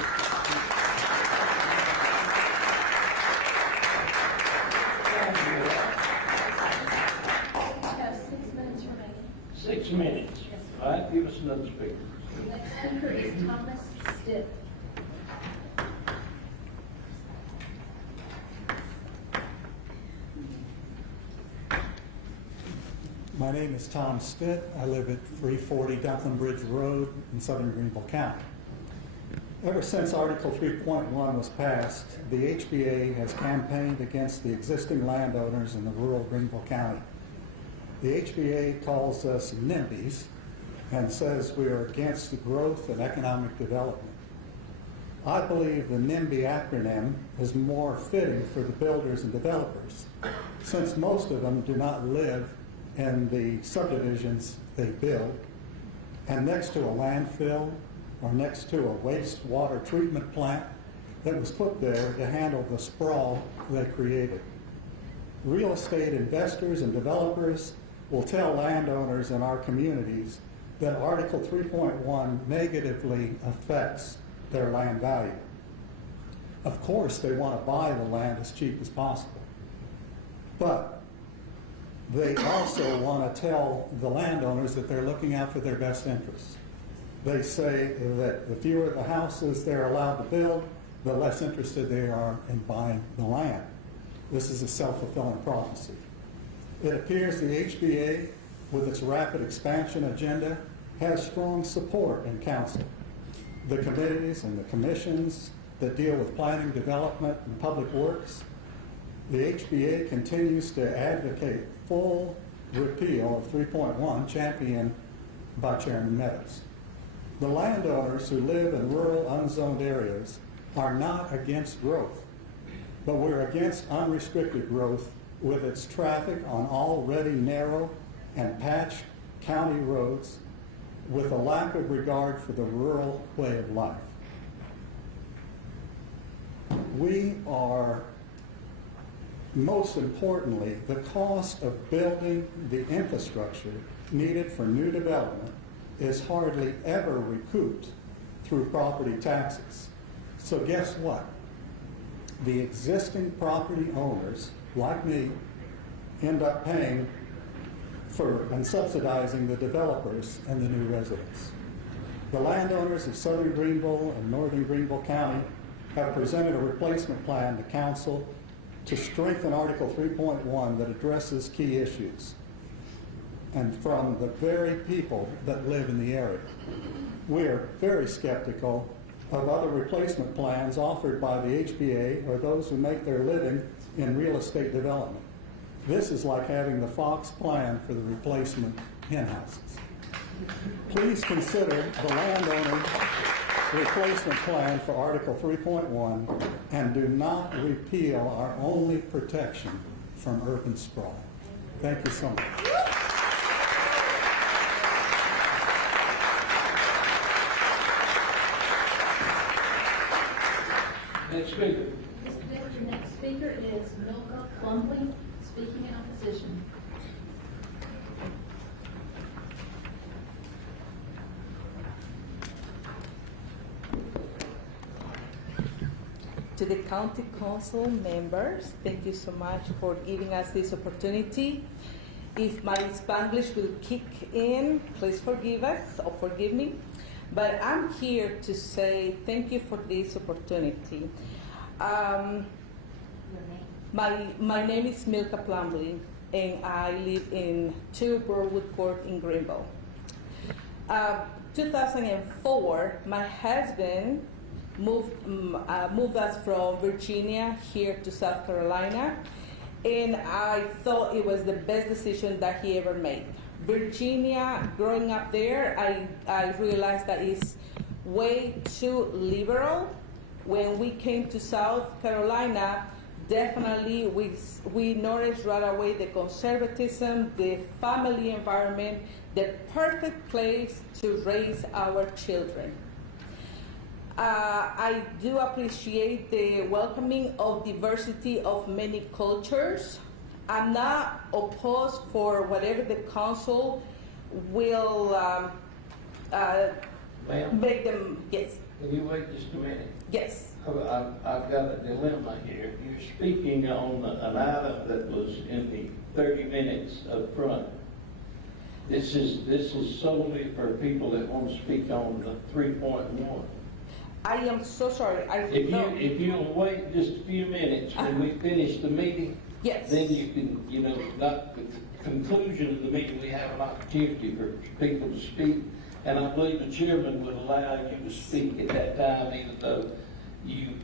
have 6 minutes remaining. 6 minutes. All right, give us another speaker. The next speaker is Thomas Stitt. My name is Tom Stitt. I live at 340 Dumpling Bridge Road in southern Greenville County. Ever since Article 3.1 was passed, the HBA has campaigned against the existing landowners in the rural Greenville County. The HBA calls us NIMBYs and says we are against the growth and economic development. I believe the NIMBY acronym is more fitting for the builders and developers, since most of them do not live in the subdivisions they build, and next to a landfill or next to a wastewater treatment plant that was put there to handle the sprawl they created. Real estate investors and developers will tell landowners in our communities that Article 3.1 negatively affects their land value. Of course, they want to buy the land as cheap as possible. But they also want to tell the landowners that they're looking out for their best interests. They say that the fewer the houses they're allowed to build, the less interested they are in buying the land. This is a self-fulfilling prophecy. It appears the HBA, with its rapid expansion agenda, has strong support in council. The committees and the commissions that deal with planning, development, and public works, the HBA continues to advocate full repeal of 3.1, championed by Chairman Meadows. The landowners who live in rural, unzoned areas are not against growth, but we're against unrestricted growth with its traffic on already narrow and patched county roads with a lack of regard for the rural way of life. We are, most importantly, the cost of building the infrastructure needed for new development is hardly ever recouped through property taxes. So guess what? The existing property owners, like me, end up paying for and subsidizing the developers and the new residents. The landowners of southern Greenville and northern Greenville County have presented a replacement plan to council to strengthen Article 3.1 that addresses key issues, and from the very people that live in the area. We are very skeptical of other replacement plans offered by the HBA or those who make their living in real estate development. This is like having the Fox plan for the replacement hen houses. Please consider the landowner replacement plan for Article 3.1 and do not repeal our only protection from urban sprawl. Thank you so much. Next speaker. The next speaker is Milka Plumley, speaking in opposition. To the County Council members, thank you so much for giving us this opportunity. If my Spanglish will kick in, please forgive us or forgive me. But I'm here to say thank you for this opportunity. My name is Milka Plumley, and I live in 2 Burwood Court in Greenville. 2004, my husband moved us from Virginia here to South Carolina, and I thought it was the best decision that he ever made. Virginia, growing up there, I realized that it's way too liberal. When we came to South Carolina, definitely we noticed right away the conservatism, the family environment, the perfect place to raise our children. I do appreciate the welcoming of diversity of many cultures. I'm not opposed for whatever the council will make them, yes. Can you wait just a minute? Yes. I've got a dilemma here. You're speaking on an item that was in the 30 minutes up front. This is solely for people that want to speak on the 3.1. I am so sorry. If you'll wait just a few minutes when we finish the meeting, yes, then you can, not conclusion of the meeting, we have an opportunity for people to speak, and I believe the chairman would allow you to speak at that time, even though you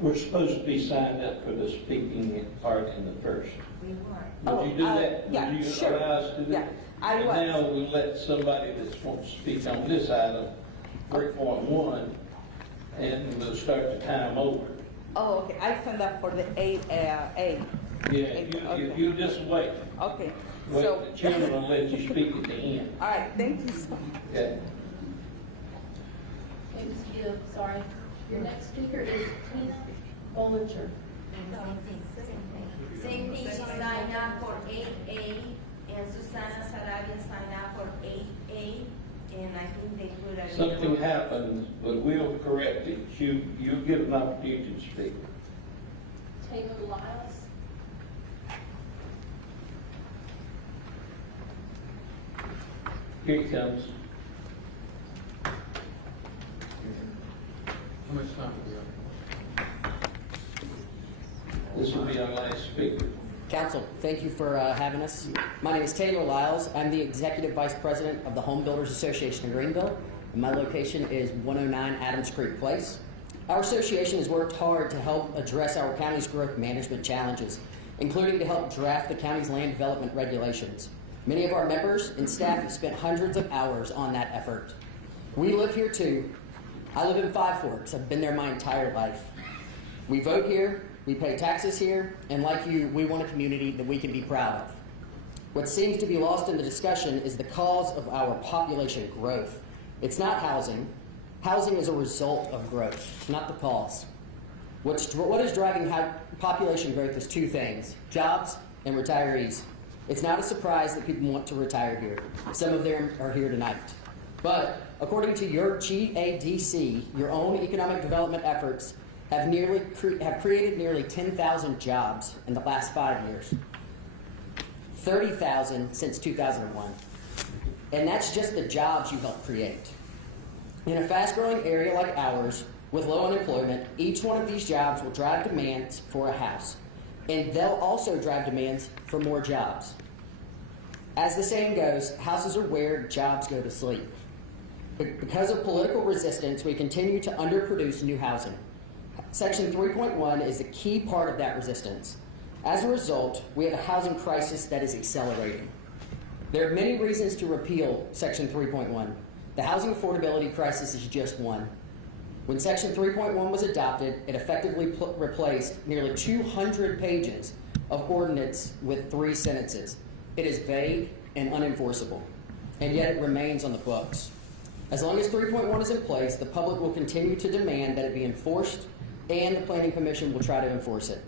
were supposed to be signed up for the speaking part in the first. Would you do that? Yeah, Would you sure. allow us to do Yeah, that? I And was. now we'll let somebody that's want to speak on this item, 3.1, and we'll start the time over. Oh, okay, I signed up for the A. Yeah, you just wait. Okay, Wait, so. the chairman will let you speak at the end. All right, thank you so much. Okay. Okay, Mr. Gill, sorry. Your next speaker is Keith Bollinger. Same thing, she signed up for 8A, and Susana Sarabia signed up for 8A, and I think they put a... Something happens, but we'll correct it. You'll get an opportunity to speak. Taylor Lyles. Here he comes. How much time do we have? This will be our last speaker. Council, thank you for having us. My name is Taylor Lyles. I'm the Executive Vice President of the Home Builders Association of Greenville, and my location is 109 Adams Creek Place. Our association has worked hard to help address our county's growth management challenges, including to help draft the county's land development regulations. Many of our members and staff have spent hundreds of hours on that effort. We live here too. I live in Five Forks. I've been there my entire life. We vote here, we pay taxes here, and like you, we want a community that we can be proud of. What seems to be lost in the discussion is the cause of our population growth. It's not housing. Housing is a result of growth, not the cause. What is driving population growth is two things: jobs and retirees. It's not a surprise that people want to retire here. Some of them are here tonight. But according to your GADC, your own economic development efforts have created nearly 10,000 jobs in the last 5 years. 30,000 since 2001. And that's just the jobs you helped create. In a fast-growing area like ours, with low unemployment, each one of these jobs will drive demands for a house. And they'll also drive demands for more jobs. As the saying goes, houses are where jobs go to sleep. Because of political resistance, we continue to underproduce new housing. Section 3.1 is a key part of that resistance. As a result, we have a housing crisis that is accelerating. There are many reasons to repeal Section 3.1. The housing affordability crisis is just one. When Section 3.1 was adopted, it effectively replaced nearly 200 pages of ordinance with 3 sentences. It is vague and unenforceable, and yet it remains on the books. As long as 3.1 is in place, the public will continue to demand that it be enforced, and the Planning Commission will try to enforce it.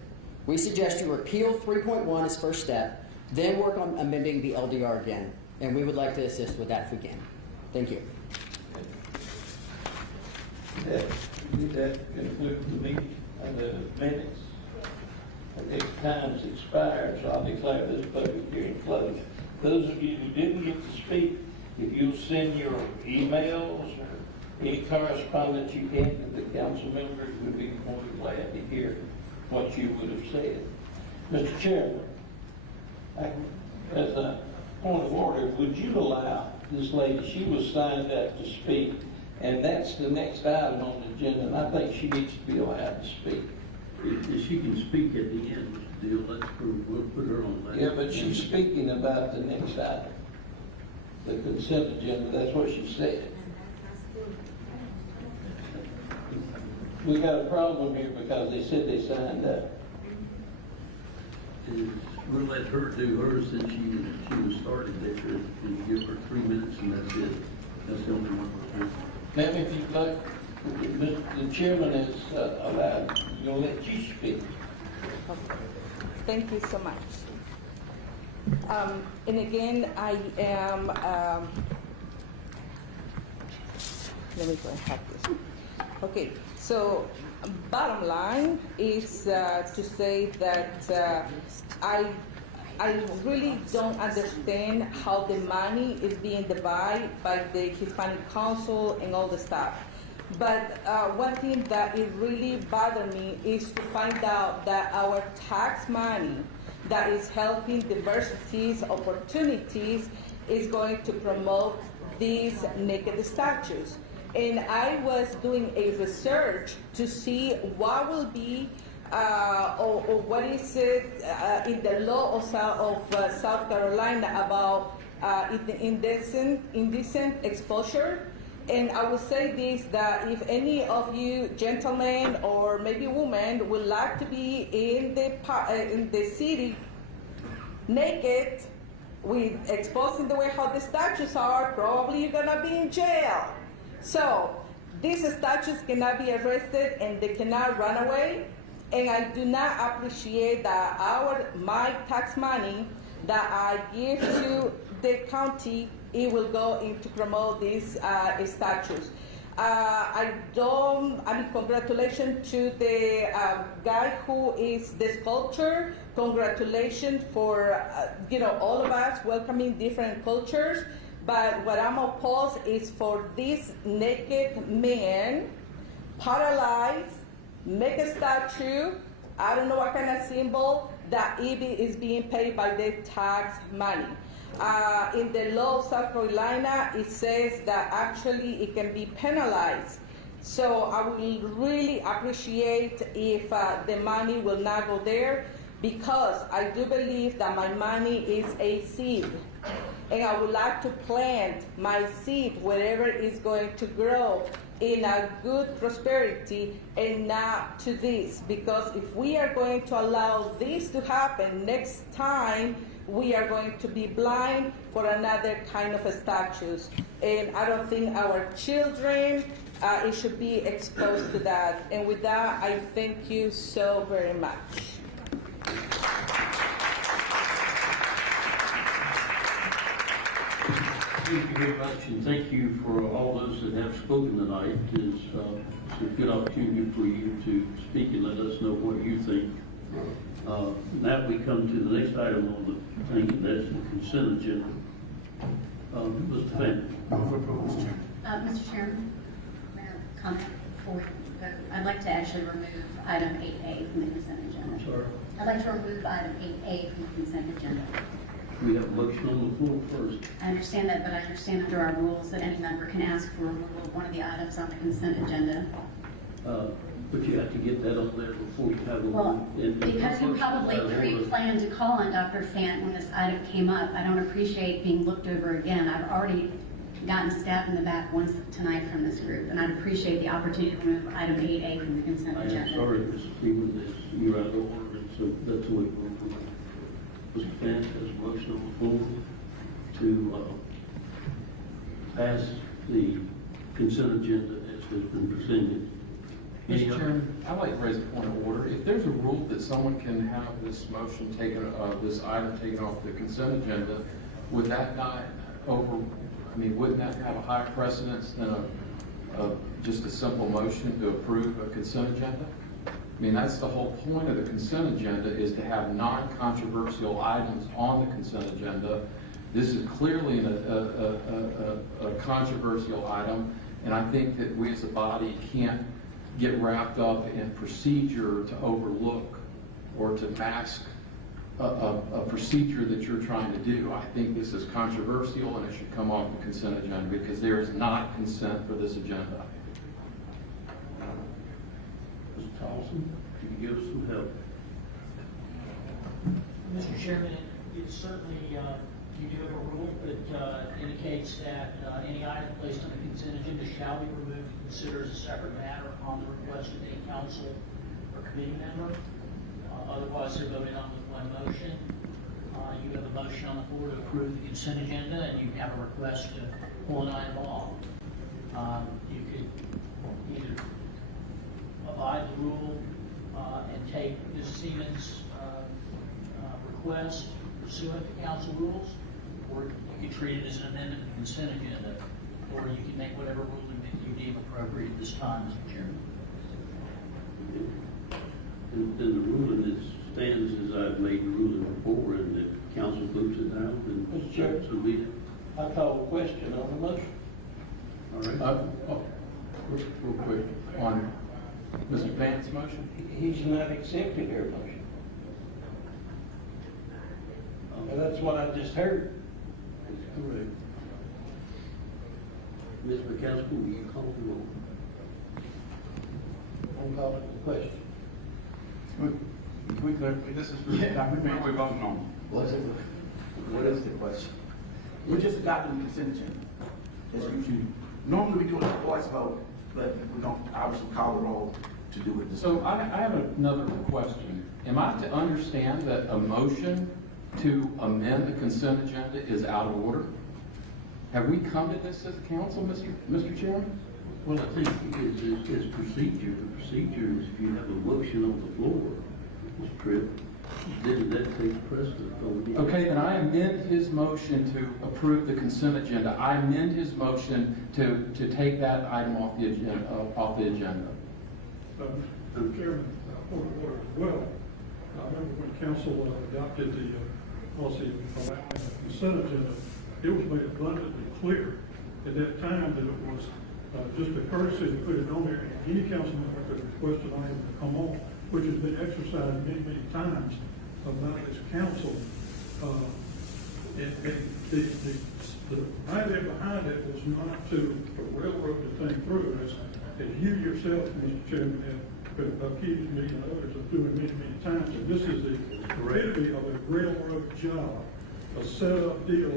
We suggest you repeal 3.1 as first step, then work on amending the LDR again, and we would like to assist with that if we can. Thank you. That concludes the meeting and the minutes. I think time's expired, so I'll declare this public hearing closed. Those of you who didn't get to speak, if you'll send your emails or any correspondence you can to the council members, we'd be more than glad to hear what you would have said. Mr. Chairman, as a point of order, would you allow this lady, she was signed up to speak, and that's the next item on the agenda, and I think she needs to be allowed to speak. If she can speak at the end, Mr. Deal, we'll put her on that. Yeah, but she's speaking about the next item, the consent agenda, that's what she said. We got a problem here because they said they signed up. We'll let her do hers since she was started there, and give her 3 minutes and that's it. That's the only one we'll do. Ma'am, if you'd like, the chairman is allowed, you'll let you speak. Thank you so much. And again, I am, let me go and have this. Okay, so bottom line is to say that I really don't understand how the money is being divided by the Hispanic Council and all the stuff. But one thing that it really bothered me is to find out that our tax money that is helping diversities, opportunities, is going to promote these naked statues. And I was doing a research to see what will be or what is it in the law of South Carolina about indecent exposure. And I will say this, that if any of you gentlemen or maybe women would like to be in the city naked, with exposing the way how the statues are, probably you're gonna be in jail. So these statues cannot be arrested and they cannot run away. And I do not appreciate that my tax money that I give to the county, it will go in to promote these statues. Congratulations to the guy who is the sculptor. Congratulations for, all of us welcoming different cultures. But what I'm opposed is for this naked man, paralyzed, make a statue, I don't know what kind of symbol, that is being paid by the tax money. In the law of South Carolina, it says that actually it can be penalized. So I will really appreciate if the money will not go there, because I do believe that my money is a seed. And I would like to plant my seed wherever it's going to grow in a good prosperity and not to this. Because if we are going to allow this to happen, next time we are going to be blind for another kind of statues. And I don't think our children it should be exposed to that. And with that, I thank you so very much. Thank you very much, and thank you for all those that have spoken tonight. It's a good opportunity for you to speak and let us know what you think. Now we come to the next item on the thing, and that's the consent agenda. Mr. Fannin. Mr. Chairman, Mayor, comment before we go. I'd like to actually remove item 8A from the consent agenda. I'm sorry. I'd like to remove item 8A from the consent agenda. We have a motion on the floor first. I understand that, but I understand under our rules that any member can ask for removal of one of the items on the consent agenda. But you have to get that on there before you have a Well, because you probably pre-planned to call on Dr. Fant when this item came up, I don't appreciate being looked over again. I've already gotten stabbed in the back once tonight from this group, and I'd appreciate the opportunity to remove item 8A from the consent agenda. I'm sorry, Mr. Stevens, you're out of order, and so that's the way we're going. Mr. Fant has a motion on the floor to pass the consent agenda as has been presented. Mr. Chairman, I'd like to raise a point of order. If there's a rule that someone can have this motion taken, this item taken off the consent agenda, would that not wouldn't that have a higher precedence than just a simple motion to approve a consent agenda? I mean, that's the whole point of the consent agenda, is to have non-controversial items on the consent agenda. This is clearly a controversial item, and I think that we as a body can't get wrapped up in procedure to overlook or to mask a procedure that you're trying to do. I think this is controversial and it should come off the consent agenda, because there is not consent for this agenda. Mr. Towson, can you give us some help? Mr. Chairman, it's certainly, you do have a rule that indicates that any item placed on the consent agenda shall be removed and considered as a separate matter on the request of any council or committee member. Otherwise, they're voted on with one motion. You have a motion on the floor to approve the consent agenda, and you have a request to pull an item off. You could either abide the rule and take Ms. Siemens' request pursuant to council rules, or you could treat it as an amendment to the consent agenda, or you can make whatever ruling that you deem appropriate at this time, Mr. Chairman. And the ruling stands as I've made the ruling before, and the council votes it down, and Mr. Chairman, so be it. I call a question on the motion. All right. Real quick, on Mr. Vant's motion? He's not accepting her motion. And that's what I just heard. That's correct. Ms. McCaskill, will you call the roll? On call for the question. Can we clarify, this is for what we're voting on? What is the question? We're just adopting the consent agenda. As usual. Normally we do a voice vote, but we don't obviously call the roll to do it this way. So I have another question. Am I to understand that a motion to amend the consent agenda is out of order? Have we come to this as a council, Mr. Chairman? Well, I think it's procedure. The procedure is if you have a motion on the floor, Mr. Tripp, then that takes precedent on the. Okay, then I amend his motion to approve the consent agenda. I amend his motion to take that item off the agenda. Mr. Chairman, point of order as well. I remember when council adopted the policy allowing the consent agenda, it was made abundantly clear at that time that it was just a courtesy to put it on there, and any council member could request an item to come on, which has been exercised many, many times by this council. The idea behind it was not to railroad the thing through, as you yourself, Mr. Chairman, have accused me and others of doing many, many times, and this is the epitome of a railroad job, a set-up deal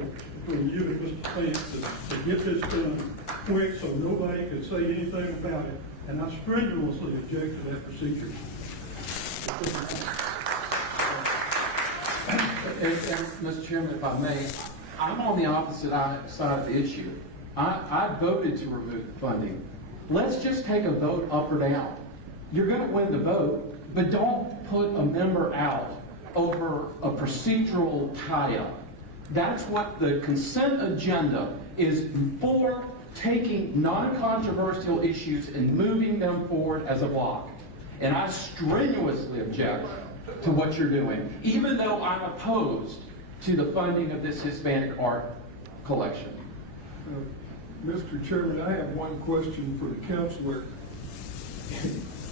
between you and Mr. Pence to get this done quick so nobody could say anything about it, and I strenuously object to that procedure. And Mr. Chairman, if I may, I'm on the opposite side of the issue. I voted to remove the funding. Let's just take a vote up or down. You're going to win the vote, but don't put a member out over a procedural tie-up. That's what the consent agenda is for, taking non-controversial issues and moving them forward as a block. And I strenuously object to what you're doing, even though I'm opposed to the funding of this Hispanic art collection. Mr. Chairman, I have one question for the councilor.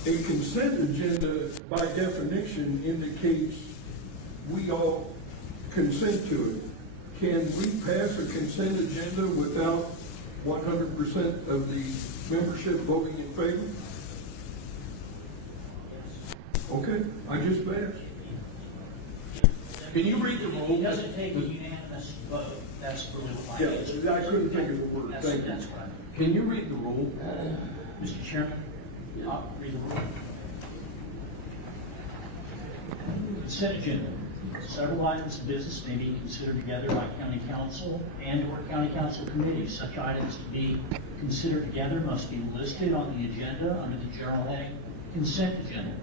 A consent agenda, by definition, indicates we all consent to it. Can we pass a consent agenda without 100% of the membership voting in favor? Okay, I just passed. Can you read the rule? It doesn't take a unanimous vote. That's the rule. Yeah, I couldn't think of the word. Thank you. That's right. Can you read the rule? Mr. Chairman, I'll read the rule. Consent agenda. Several items of business may be considered together by county council and/or county council committees. Such items to be considered together must be listed on the agenda under the general heading consent agenda.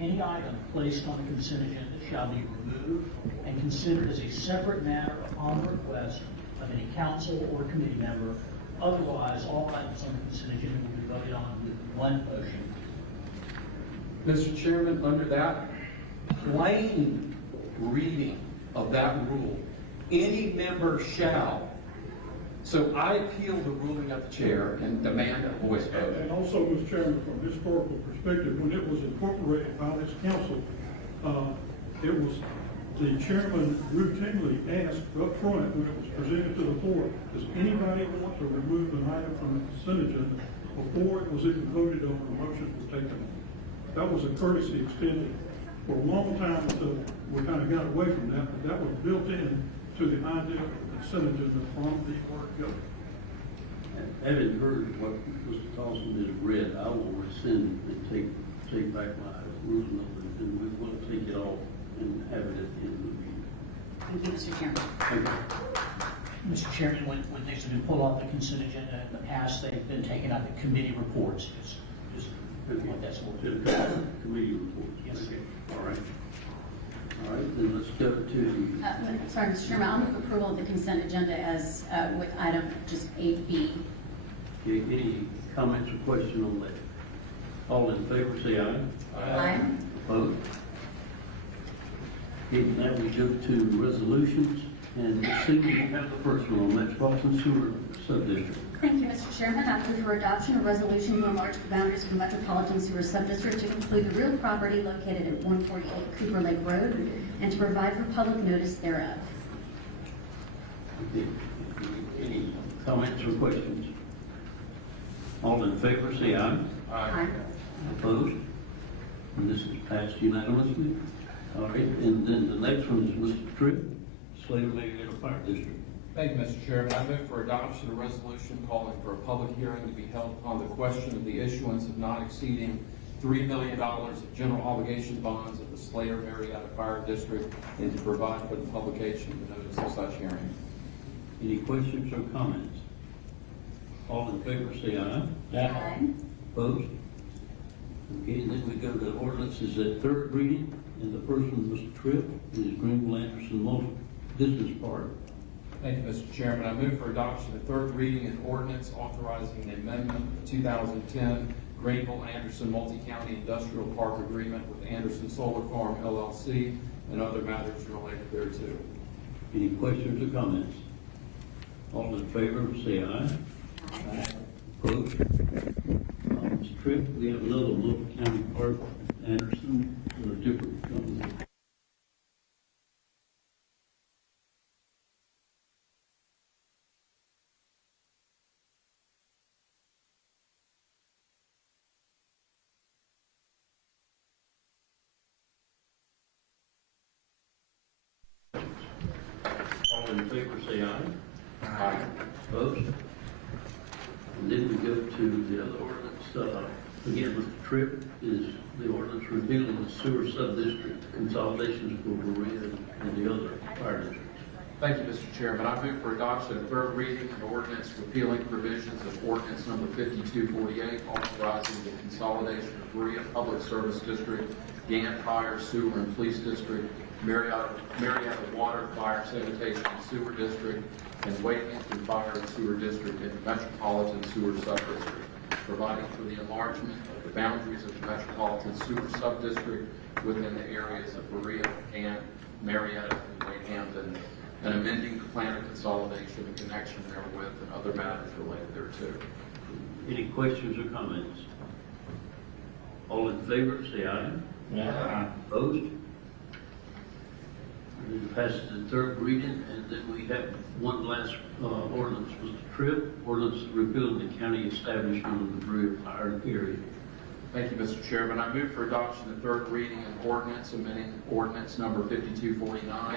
Any item placed on the consent agenda shall be removed and considered as a separate matter upon the request of any council or committee member. Otherwise, all items on the consent agenda will be voted on with one motion. Mr. Chairman, under that plain reading of that rule, any member shall. So I appeal the ruling of the chair and demand a voice vote. And also, Mr. Chairman, from a historical perspective, when it was incorporated by this council, it was the chairman routinely asked up front when it was presented to the floor, does anybody want to remove an item from the consent agenda before it was even voted on or motion was taken on? That was a courtesy extended for a long time until we kind of got away from that, but that was built in to the idea of the consent agenda from the word go. Having heard what Mr. Thompson has read, I will rescind and take back my rules number, and we will take it off and have it at the end of the meeting. Thank you, Mr. Chairman. Thank you. Mr. Chairman, when things have been pulled off the consent agenda in the past, they've been taken up in committee reports. Just what that's for. Committee reports. Yes, sir. All right. All right, then let's go to. Sorry, Mr. Chairman, I'll move approval of the consent agenda as with item just 8B. Okay, any comments or question on that? All in favor, say aye. Aye. Opposed? Okay, now we go to resolutions, and Susan, you have the first one on Metropolitan Sewer Subdistrict. Thank you, Mr. Chairman. I move for adoption of resolution to enlarge the boundaries of the Metropolitan Sewer Subdistrict to include the real property located at 148 Cooper Lake Road and to provide for public notice thereof. Any comments or questions? All in favor, say aye. Aye. Opposed? And this is passed unanimously. All right, and then the next one is Mr. Tripp, Slater Marietta Fire District. Thank you, Mr. Chairman. I move for adoption of a resolution calling for a public hearing to be held upon the question of the issuance of not exceeding $3 million of general obligation bonds of the Slater Marietta Fire District and to provide for the publication of the notice of such hearing. Any questions or comments? All in favor, say aye. Aye. Opposed? Okay, and then we go to ordinances at third reading, and the first one, Mr. Tripp, is Greenville Anderson Multi Business Park. Thank you, Mr. Chairman. I move for adoption of third reading an ordinance authorizing the amendment of the 2010 Greenville Anderson Multi-County Industrial Park Agreement with Anderson Solar Farm LLC and other matters related thereto. Any questions or comments? All in favor, say aye. Aye. Opposed? Mr. Tripp, we have another local county park, Anderson, a different company. All in favor, say aye. Aye. Opposed? And then we go to the other ordinance, again, Mr. Tripp, is the ordinance repealing the sewer sub-district consolidations for Berea and the other fire districts. Thank you, Mr. Chairman. I move for adoption of third reading an ordinance repealing provisions of ordinance number 5248, authorizing the consolidation of Berea Public Service District, Gant Fire, Sewer, and Police District, Marietta Water, Fire, Sanitation, and Sewer District, and Wake Hampton Fire and Sewer District into Metropolitan Sewer Subdistrict, providing for the enlargement of the boundaries of the Metropolitan Sewer Subdistrict within the areas of Berea, Gant, Marietta, and Wake Hampton, and amending the plan of consolidation in connection therewith and other matters related thereto. Any questions or comments? All in favor, say aye. Aye. Opposed? And it passes the third reading, and then we have one last ordinance, Mr. Tripp, ordinance repealing the county establishment of the Berea Fire Area. Thank you, Mr. Chairman. I move for adoption of third reading an ordinance amending ordinance number 5249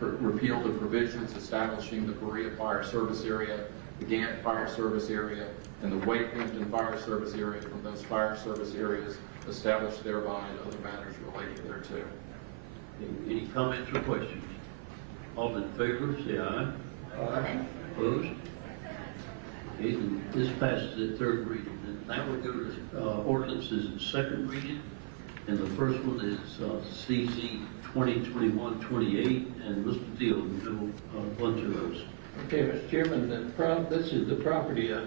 to repeal the provisions establishing the Berea Fire Service Area, the Gant Fire Service Area, and the Wake Hampton Fire Service Area from those fire service areas established thereby and other matters related thereto. Any comments or questions? All in favor, say aye. Aye. Opposed? Okay, then this passes the third reading. And now we go to ordinances in second reading. And the first one is CZ 2021-28, and Mr. Deal, you know a bunch of those. Okay, Mr. Chairman, this is the property of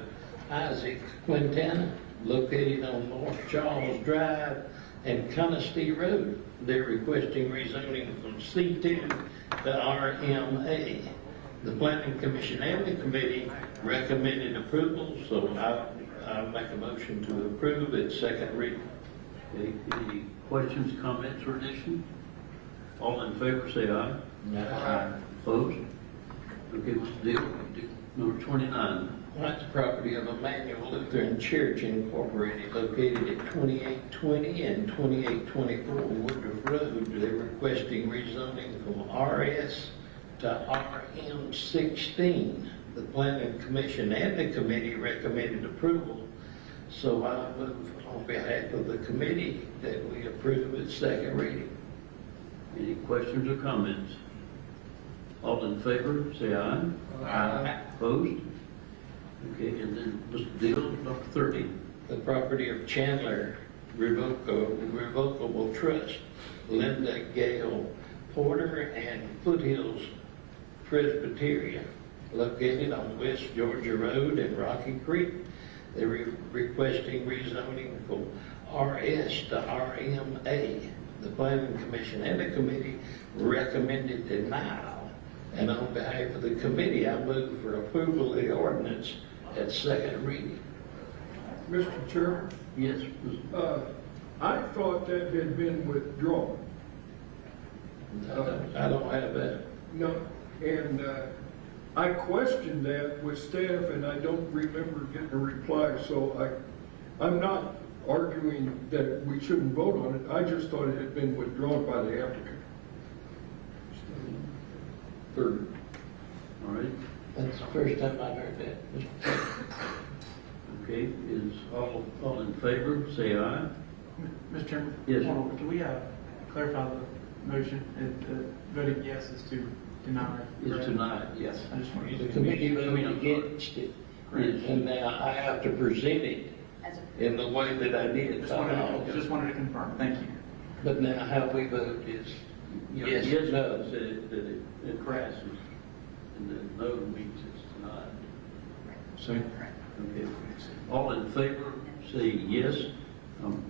Isaac Quintana, located on North Charles Drive and Conisty Road. They're requesting rezoning from C2 to RMA. The Planning Commission and the committee recommended approval, so I'll make a motion to approve its second reading. Any questions, comments, or additions? All in favor, say aye. Aye. Opposed? Okay, Mr. Deal, number 29. That's the property of Emmanuel Lutheran Church Incorporated, located at 2820 and 2824 Woodruff Road. They're requesting rezoning from RS to RM16. The Planning Commission and the committee recommended approval, so I move on behalf of the committee that we approve its second reading. Any questions or comments? All in favor, say aye. Aye. Opposed? Okay, and then Mr. Deal, number 30. The property of Chandler Revocable Trust, Linda Gale Porter, and Foothills Presbyterian, located on West Georgia Road and Rocky Creek. They're requesting rezoning from RS to RMA. The Planning Commission and the committee recommended denial. And on behalf of the committee, I move for approval of the ordinance at second reading. Mr. Chairman? Yes. I thought that had been withdrawn. I don't have that. No, and I questioned that with staff and I don't remember getting a reply, so I'm not arguing that we shouldn't vote on it. I just thought it had been withdrawn by the applicant. Third. All right. That's the first time I've heard that, Mr. Chairman. Okay, is all in favor, say aye. Mr. Chairman? Yes. Hold on, can we clarify the motion? Voting yes is to deny. Is correct? tonight, yes. I just wanted The to. committee voted against it, and now I have to present it in the way that I did. Just wanted to confirm, thank you. But now how we vote is yes, Yes, no. that it passes, and then no means it's denied. So, Okay. All in favor, say yes,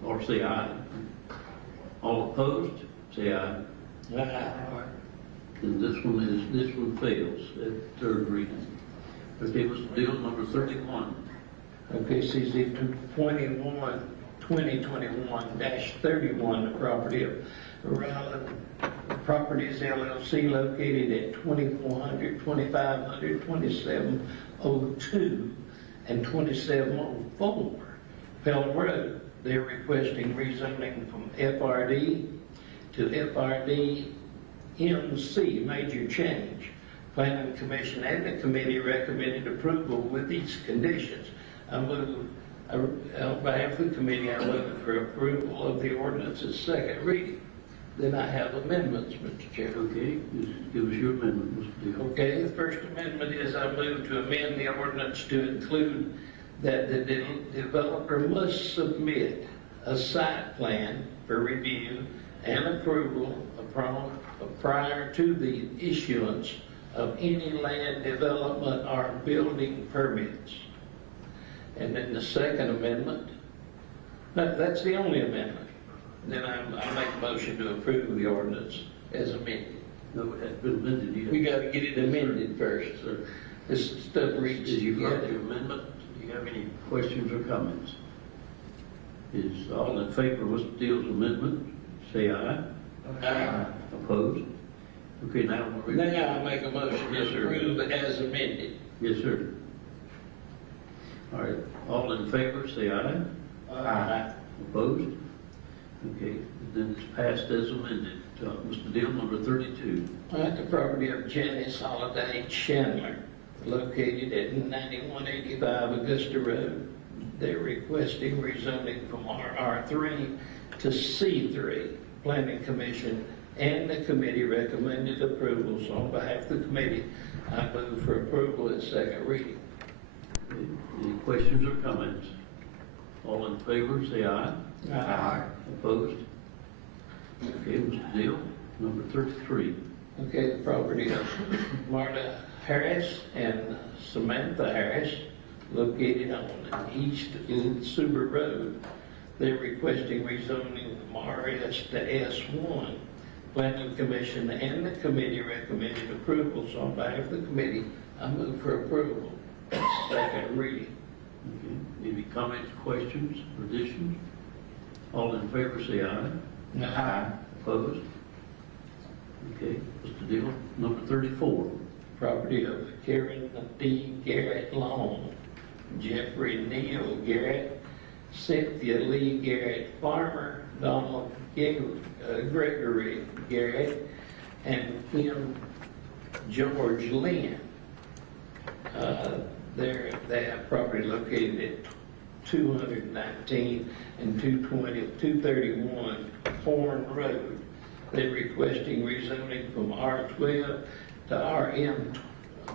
or say aye. All opposed, say aye. And this one fails at third reading. Okay, Mr. Deal, number 31. Okay, CZ 2021-31, the property of Ryland Properties LLC located at 2400, 2500, 2702, and 2704 Pell Road. They're requesting rezoning from FRD to FRD MC, major change. Planning Commission and the committee recommended approval with these conditions. On behalf of the committee, I move for approval of the ordinance's second reading. Then I have amendments, Mr. Chair. Okay, give us your amendment, Mr. Deal. Okay, the first amendment is I move to amend the ordinance to include that the developer must submit a site plan for review and approval prior to the issuance of any land development or building permits. And then the second amendment, that's the only amendment. Then I make a motion to approve the ordinance as amended. No, it has been amended yet. We got to get it amended first. Sir. This stuff reads You've heard together. the amendment. Do you have any questions or comments? Is all in favor of Mr. Deal's amendment, say aye. Aye. Opposed? Okay, now we're ready. Now I make a motion to approve it as amended. Yes, sir. All right, all in favor, say aye. Aye. Opposed? Okay, then it's passed as amended. Mr. Deal, number 32. At the property of Janice Holiday Chandler, located at 9185 Augusta Road. They're requesting rezoning from R3 to C3. Planning Commission and the committee recommended approval. So on behalf of the committee, I move for approval at second reading. Okay. Any questions or comments? All in favor, say aye. Aye. Opposed? Okay, Mr. Deal, number 33. Okay, the property of Marta Harris and Samantha Harris, located on East Suber Road. They're requesting rezoning from RS to S1. Planning Commission and the committee recommended approval, so on behalf of the committee, I move for approval. Second reading. Okay. Any comments, questions, or additions? All in favor, say aye. Aye. Opposed? Okay, Mr. Deal, number 34. Property of Karen D. Garrett Long, Jeffrey Neal Garrett, Cynthia Lee Garrett Farmer, Donald Gregory Garrett, and Kim George Lynn. They have property located at 219 and 231 Horn Road. They're requesting rezoning from R12 to RM,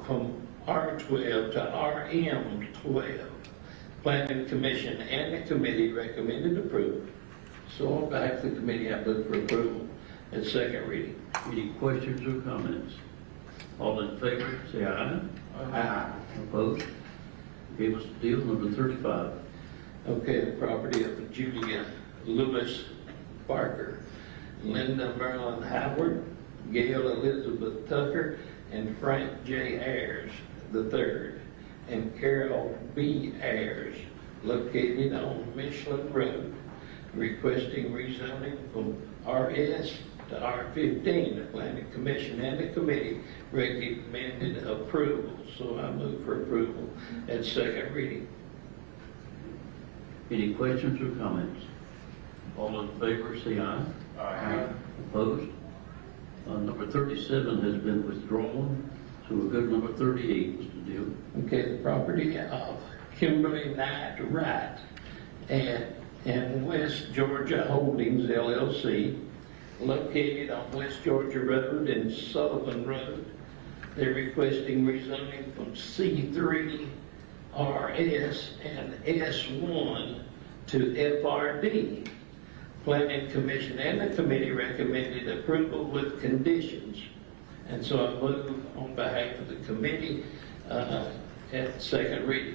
from R12 to RM12. Planning Commission and the committee recommended approval. So on behalf of the committee, I move for approval at second reading. Any questions or comments? All in favor, say aye. Aye. Opposed? Okay, Mr. Deal, number 35. Okay, the property of Julia Lewis Barker, Linda Merlin Howard, Gail Elizabeth Tucker, and Frank J. Ayers III, and Carol B. Ayers, located on Michelin Road, requesting rezoning from RS to R-15. The planning commission and the committee recommended approval, so I move for approval at second reading. Any questions or comments? All in favor, say aye. Aye. Opposed? Number 37 has been withdrawn, so we'll go to number 38, Mr. Deal. Okay, the property of Kimberly Knight Wright and West Georgia Holdings LLC, located on West Georgia Road and Sullivan Road. They're requesting rezoning from C3 RS and S1 to FRD. Planning Commission and the committee recommended approval with conditions. And so I move on behalf of the committee at second reading.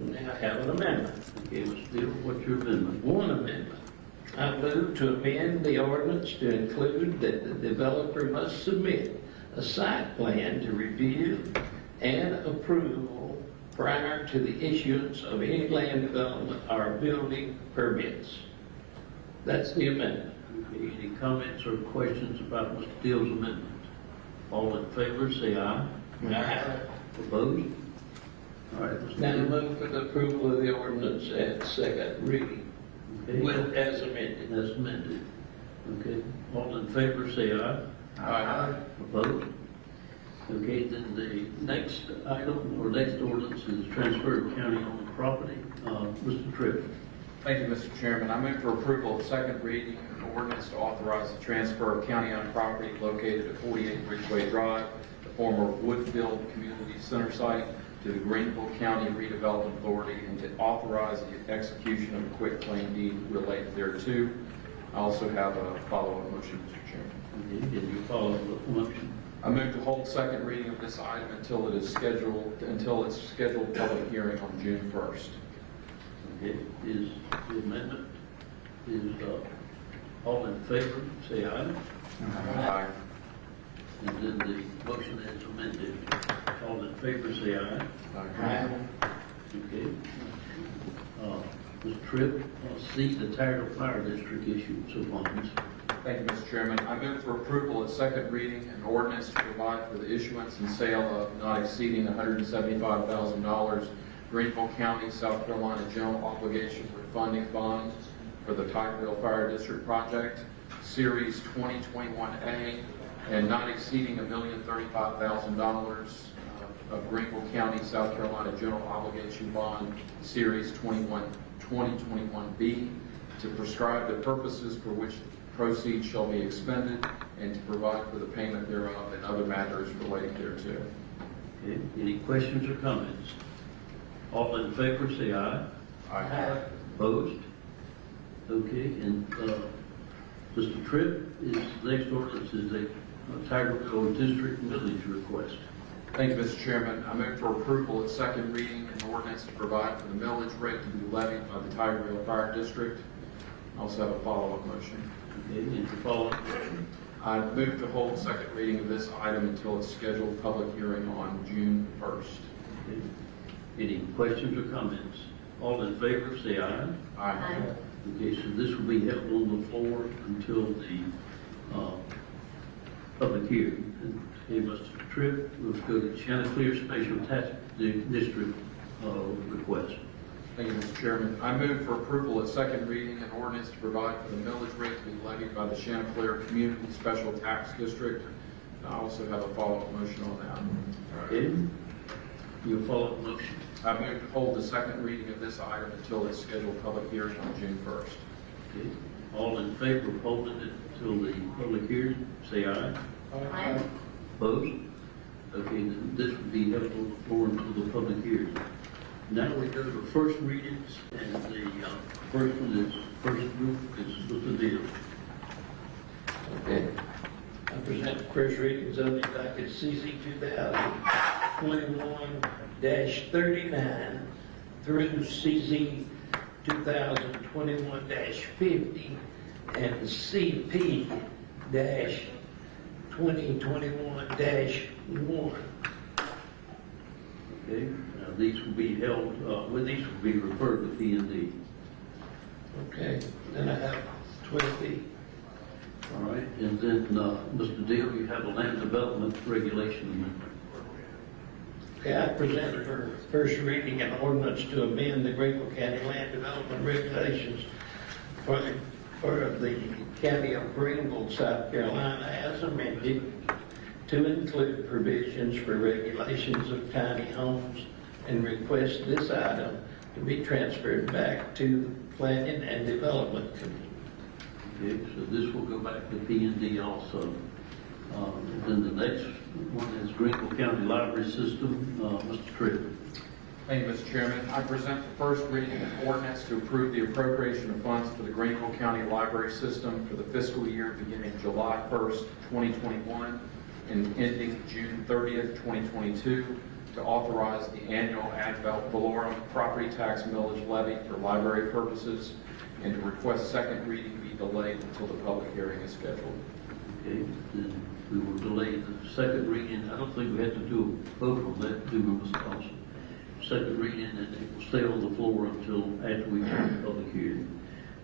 Now I have an amendment. Okay, Mr. Deal, what's your amendment? One amendment. I move to amend the ordinance to include that the developer must submit a site plan to review and approval prior to the issuance of any land development or building permits. That's the amendment. Okay, any comments or questions about Mr. Deal's amendment? All in favor, say aye. Aye. Opposed? All right, Mr. Now Deal. move for the approval of the ordinance at second reading. Okay. With as amended. As amended. Okay, all in favor, say aye. Aye. Opposed? Okay, then the next item, or next ordinance is transfer of county-owned property. Mr. Tripp. Thank you, Mr. Chairman. I move for approval of second reading of an ordinance to authorize the transfer of county-owned property located at 48 Ridgeway Drive, the former Woodfield Community Center site, to the Greenville County Redevelopment Authority, and to authorize the execution of a quitclaim deed related thereto. I also have a follow-up motion, Mr. Chairman. Okay, and you follow the motion. I move to hold second reading of this item until its scheduled public hearing on June 1st. Okay, is the amendment, is all in favor, say aye. Aye. And then the motion is amended. All in favor, say aye. Aye. Okay. Mr. Tripp, C, the Tiger Fire District issued some bonds. Thank you, Mr. Chairman. I move for approval at second reading an ordinance to provide for the issuance and sale of not exceeding $175,000 Greenville County, South Carolina general obligation refunding bonds for the Tigerville Fire District project, Series 2021A, and not exceeding $1,035,000 of Greenville County, South Carolina general obligation bond, Series 2021B, to prescribe the purposes for which proceeds shall be expended and to provide for the payment thereof and other matters relating thereto. Okay, any questions or comments? All in favor, say aye. Aye. Opposed? Okay, and Mr. Tripp, is the next ordinance is a Tigerville District millage request. Thank you, Mr. Chairman. I move for approval at second reading an ordinance to provide for the millage rate to be levied by the Tigerville Fire District. I also have a follow-up motion. Okay, and your follow-up motion? I move to hold second reading of this item until its scheduled public hearing on June 1st. Okay. Any questions or comments? All in favor, say aye. Aye. Okay, so this will be held on the floor until the public hearing. Okay, Mr. Tripp, let's go to Chanticleer Special Tax District request. Thank you, Mr. Chairman. I move for approval at second reading an ordinance to provide for the millage rate to be levied by the Chanticleer Community Special Tax District. I also have a follow-up motion on that. Okay, your follow-up motion. I move to hold the second reading of this item until its scheduled public hearing on June 1st. Okay, all in favor of holding it until the public hearing, say aye. Aye. Opposed? Okay, then this will be held on the floor until the public hearing. Now we go to first readings, and the first group is Mr. Deal. Okay. I present the first readings of the docket CC 2021-39 through CZ 2021-50 and CP 2021-1. Okay, now these will be held, these will be referred to P&D. Okay, then I have 20, All right, and then, Mr. Deal, you have a land development regulation amendment. Okay, I present for first reading an ordinance to amend the Greenville County Land Development Regulations for the County of Greenville, South Carolina, as amended, to include provisions for regulations of tiny homes, and request this item to be transferred back to the Planning and Development Committee. Okay, so this will go back to P&D also. Then the next one is Greenville County Library System, Mr. Tripp. Thank you, Mr. Chairman. I present the first reading of ordinance to approve the appropriation of funds for the Greenville County Library System for the fiscal year beginning July 1st, 2021 and ending June 30th, 2022, to authorize the annual ad valorem property tax millage levy for library purposes, and to request second reading be delayed until the public hearing is scheduled. Okay, then we will delay the second reading. I don't think we have to do a vote on that, do we, Mr. Thompson? Second reading, and it will stay on the floor until after we turn the public hearing.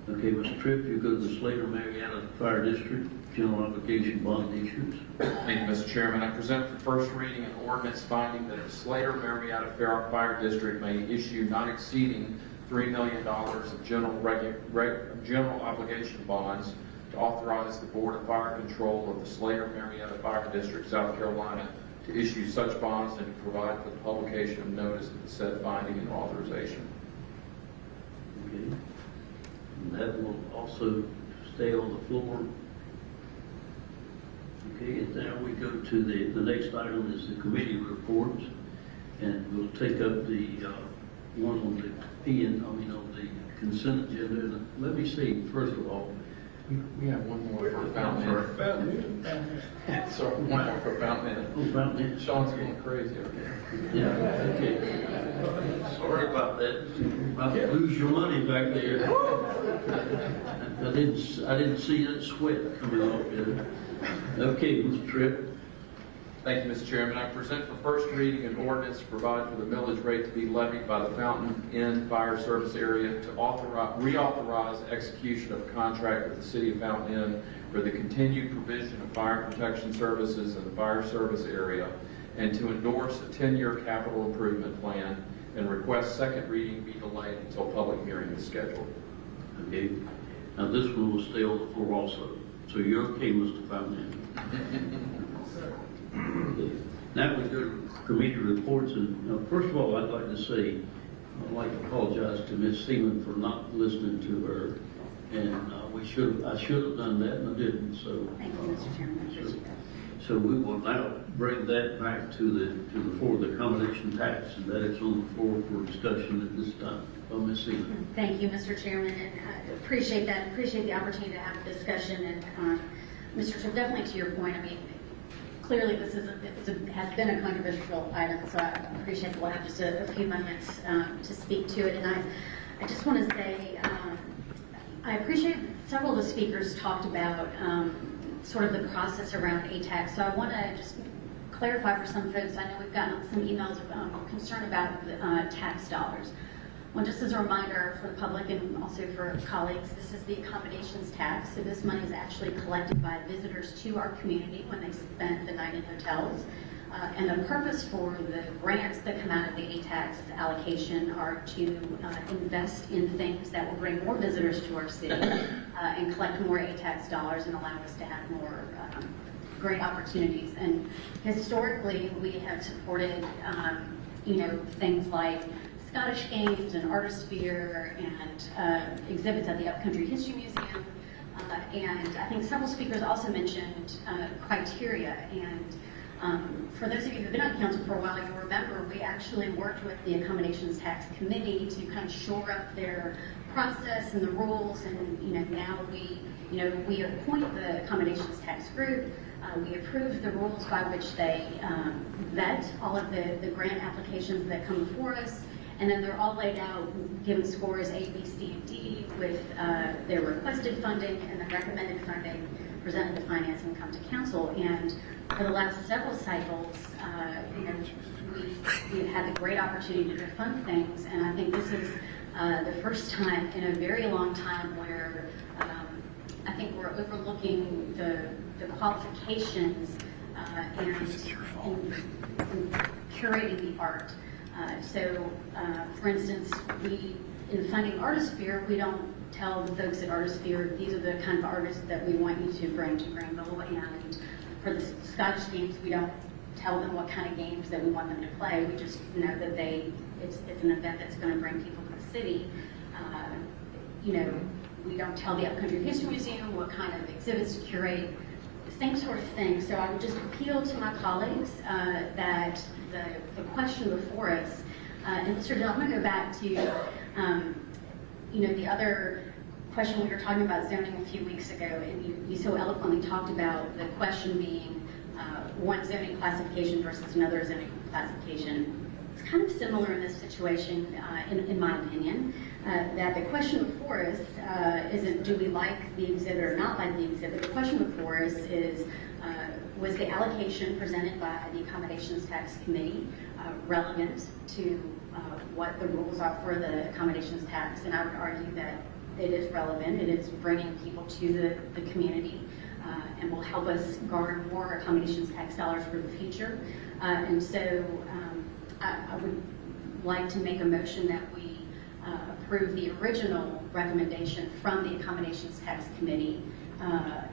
Okay, Mr. Tripp, you go to the Slater Marietta Fire District General Obligation Bond issues. Thank you, Mr. Chairman. I present for first reading an ordinance finding that the Slater Marietta Fire District may issue not exceeding $3 million of general obligation bonds to authorize the Board of Fire Control of the Slater Marietta Fire District, South Carolina, to issue such bonds and to provide for the publication of notice of the said finding and authorization. Okay. And that will also stay on the floor. Okay, and now we go to the next item is the committee reports, and we'll take up the one on the on the consent agenda. Let me see, first of all. We have one more for Fountain. Sorry, one more for Fountain. Oh, Fountain. Sean's getting crazy over there. Yeah, okay. Sorry about that. About to lose your money back there. I didn't see that sweat coming off there. Okay, Mr. Tripp. Thank you, Mr. Chairman. I present for first reading an ordinance to provide for the millage rate to be levied by the Fountain Inn Fire Service Area to reauthorize execution of a contract with the City of Fountain Inn for the continued provision of fire protection services in the fire service area, and to endorse a 10-year capital improvement plan, and request second reading be delayed until public hearing is scheduled. Okay. Now this one will stay on the floor also. So you're okay, Mr. Fountain? Now we go to committee reports, and first of all, I'd like to say, I'd like to apologize to Ms. Seaman for not listening to her, and I should have done that, and I didn't. So Thank you, Mr. Chairman. I appreciate that. So we will now bring that back to the floor, the accommodation tax, and that is on the floor for discussion at this time. Ms. Seaman. Thank you, Mr. Chairman, and I appreciate that. Appreciate the opportunity to have a discussion. And Mr. Tripp, definitely to your point, I mean, clearly this has been a controversial item, so I appreciate that we'll have just a few moments to speak to it. And I just want to say I appreciate several of the speakers talked about sort of the process around ATAX. So I want to just clarify for some folks. I know we've gotten some emails of concern about tax dollars. Well, just as a reminder for the public and also for colleagues, this is the accommodations tax. So this money is actually collected by visitors to our community when they spend the night in hotels. And the purpose for the grants that come out of the ATAX allocation are to invest in things that will bring more visitors to our city and collect more ATAX dollars and allow us to have more great opportunities. And historically, we have supported, things like Scottish Games and Artisphere and exhibits at the Upcountry History Museum. And I think several speakers also mentioned criteria. And for those of you who've been on council for a while, you'll remember we actually worked with the Accommodations Tax Committee to kind of shore up their process and the rules. And now we appoint the Accommodations Tax Group. We approve the rules by which they vet all of the grant applications that come before us. And then they're all laid out, given scores A, B, C, and D, with their requested funding and the recommended funding presented to finance and come to council. And for the last several cycles, we've had the great opportunity to fund things. And I think this is the first time in a very long time where I think we're overlooking the qualifications and curating the art. For instance, in funding Artisphere, we don't tell the folks at Artisphere, these are the kind of artists that we want you to bring to Greenville, and for the Scottish games, we don't tell them what kind of games that we want them to play. We just know that it's an event that's going to bring people to the city. We don't tell the Upcountry History Museum what kind of exhibits to curate, the same sort of thing. So I would just appeal to my colleagues that the question before us, and Mr. Dill, I'm going to go back to, the other question we were talking about zoning a few weeks ago, and you so eloquently talked about the question being one zoning classification versus another zoning classification. It's kind of similar in this situation, in my opinion, that the question before us isn't do we like the exhibit or not like the exhibit. The question before us is was the allocation presented by the Accommodations Tax Committee relevant to what the rules are for the accommodations tax? And I would argue that it is relevant. It is bringing people to the community and will help us garner more accommodations tax dollars for the future. And so I would like to make a motion that we approve the original recommendation from the Accommodations Tax Committee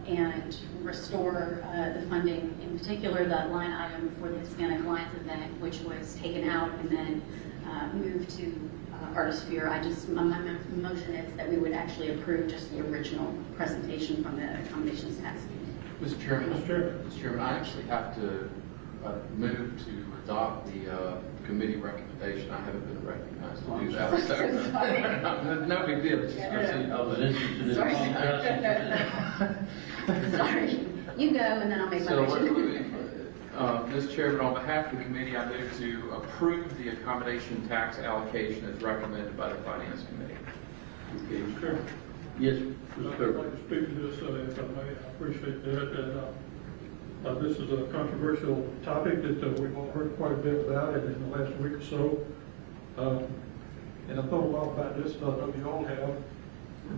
and restore the funding, in particular the line item for the Hispanic Alliance event, which was taken out and then moved to Artisphere. My motion is that we would actually approve just the original presentation from the Accommodations Tax Committee. Mr. Chairman, I actually have to move to adopt the committee recommendation. I haven't been recognized to do that. So, no big deal. Just proceed. I was interested in Sorry. You go, and then I'll make my motion. Mr. Chairman, on behalf of the committee, I move to approve the accommodation tax allocation as recommended by the Finance Committee. Okay, Mr. Chairman. Yes, I'd like to speak to this, if I may. I appreciate that. And this is a controversial topic that we've all heard quite a bit about it in the last week or so. And I thought a lot about this, and I know you all have.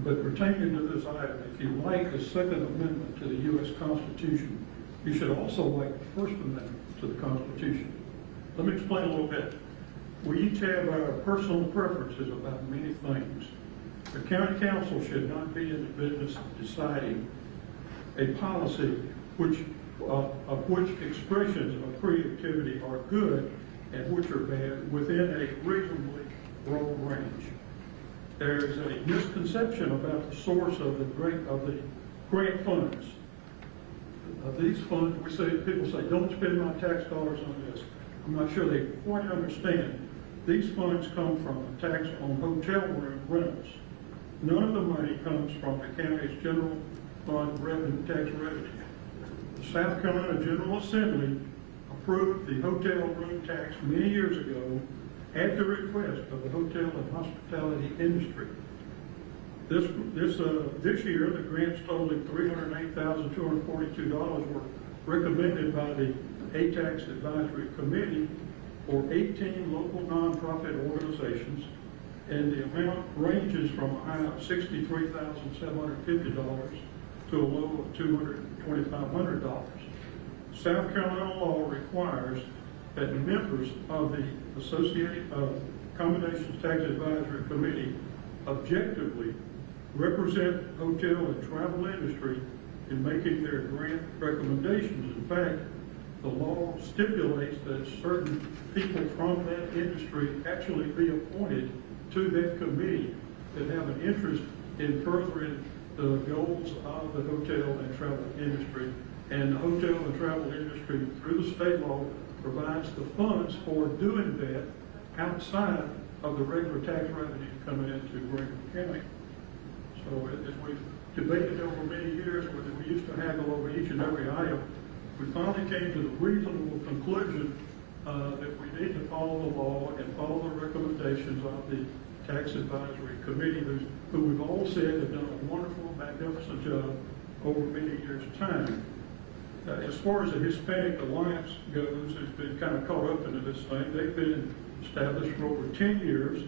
But pertaining to this item, if you like the Second Amendment to the U.S. Constitution, you should also like the First Amendment to the Constitution. Let me explain a little bit. We each have our personal preferences about many things. The county council should not be in the business of deciding a policy of which expressions of creativity are good and which are bad within a reasonably broad range. There is a misconception about the source of the grant funds. These funds, people say, don't spend my tax dollars on this. I'm not sure they quite understand. These funds come from a tax on hotel room rentals. None of the money comes from the county's general fund tax revenue. The South Carolina General Assembly approved the hotel room tax many years ago at the request of the hotel and hospitality industry. This year, the grants totaling $308,242 were recommended by the ATAX Advisory Committee for 18 local nonprofit organizations, and the amount ranges from a high of $63,750 to a low of $2,500. South Carolina law requires that members of the Accommodations Tax Advisory Committee objectively represent hotel and travel industry in making their grant recommendations. In fact, the law stipulates that certain people from that industry actually be appointed to that committee that have an interest in furthering the goals of the hotel and travel industry. And the hotel and travel industry, through the state law, provides the funds for doing that outside of the regular tax revenue coming into Greenville County. So as we've debated over many years, where we used to haggle over each and every item, we finally came to the reasonable conclusion that we need to follow the law and follow the recommendations of the Tax Advisory Committee, who we've all said have done a wonderful, magnificent job over many years' time. As far as the Hispanic Alliance goes, it's been kind of caught up into this thing. They've been established for over 10 years.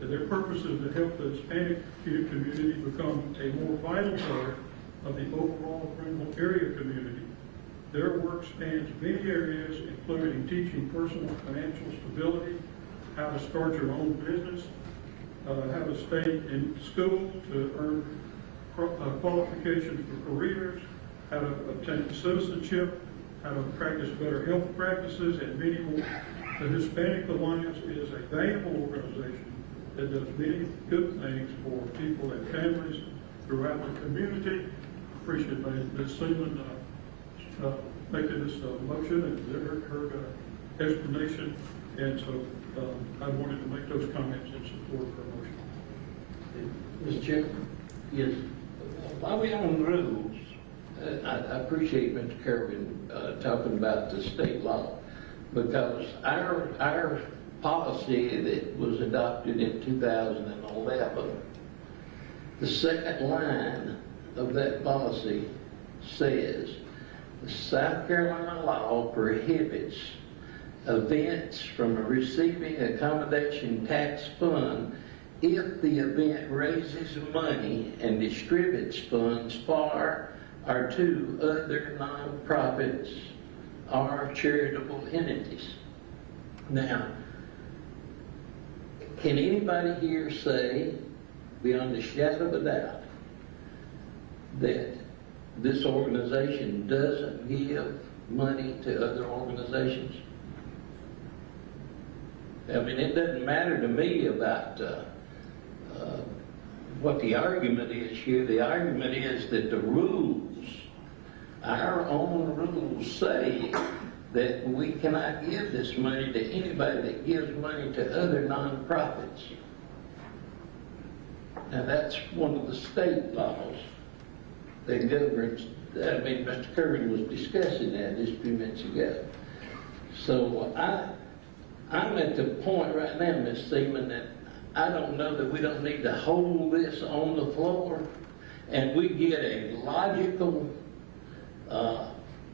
Their purpose is to help the Hispanic community become a more vital part of the overall Greenville area community. Their work spans many areas, including teaching personal financial stability, how to start your own business, how to stay in school to earn qualifications for careers, how to obtain citizenship, how to practice better health practices, and many more. The Hispanic Alliance is a valuable organization that does many good things for people and families throughout the community. Appreciate Ms. Seaman making this motion and her explanation, and so I wanted to make those comments in support of her motion. Mr. Chairman? Yes. While we're on rules, I appreciate Mr. Kerwin talking about the state law, because our policy that was adopted in 2011, the second line of that policy says, the South Carolina law prohibits events from receiving accommodation tax fund if the event raises money and distributes funds for or to other nonprofits or charitable entities. Now, can anybody here say, beyond a shadow of a doubt, that this organization doesn't give money to other organizations? I mean, it doesn't matter to me about what the argument is here. The argument is that the rules, our own rules, say that we cannot give this money to anybody that gives money to other nonprofits. Now, that's one of the state laws that governs. I mean, Mr. Kirby was discussing that just a few minutes ago. So I'm at the point right now, Ms. Seaman, that I don't know that we don't need to hold this on the floor and we get a logical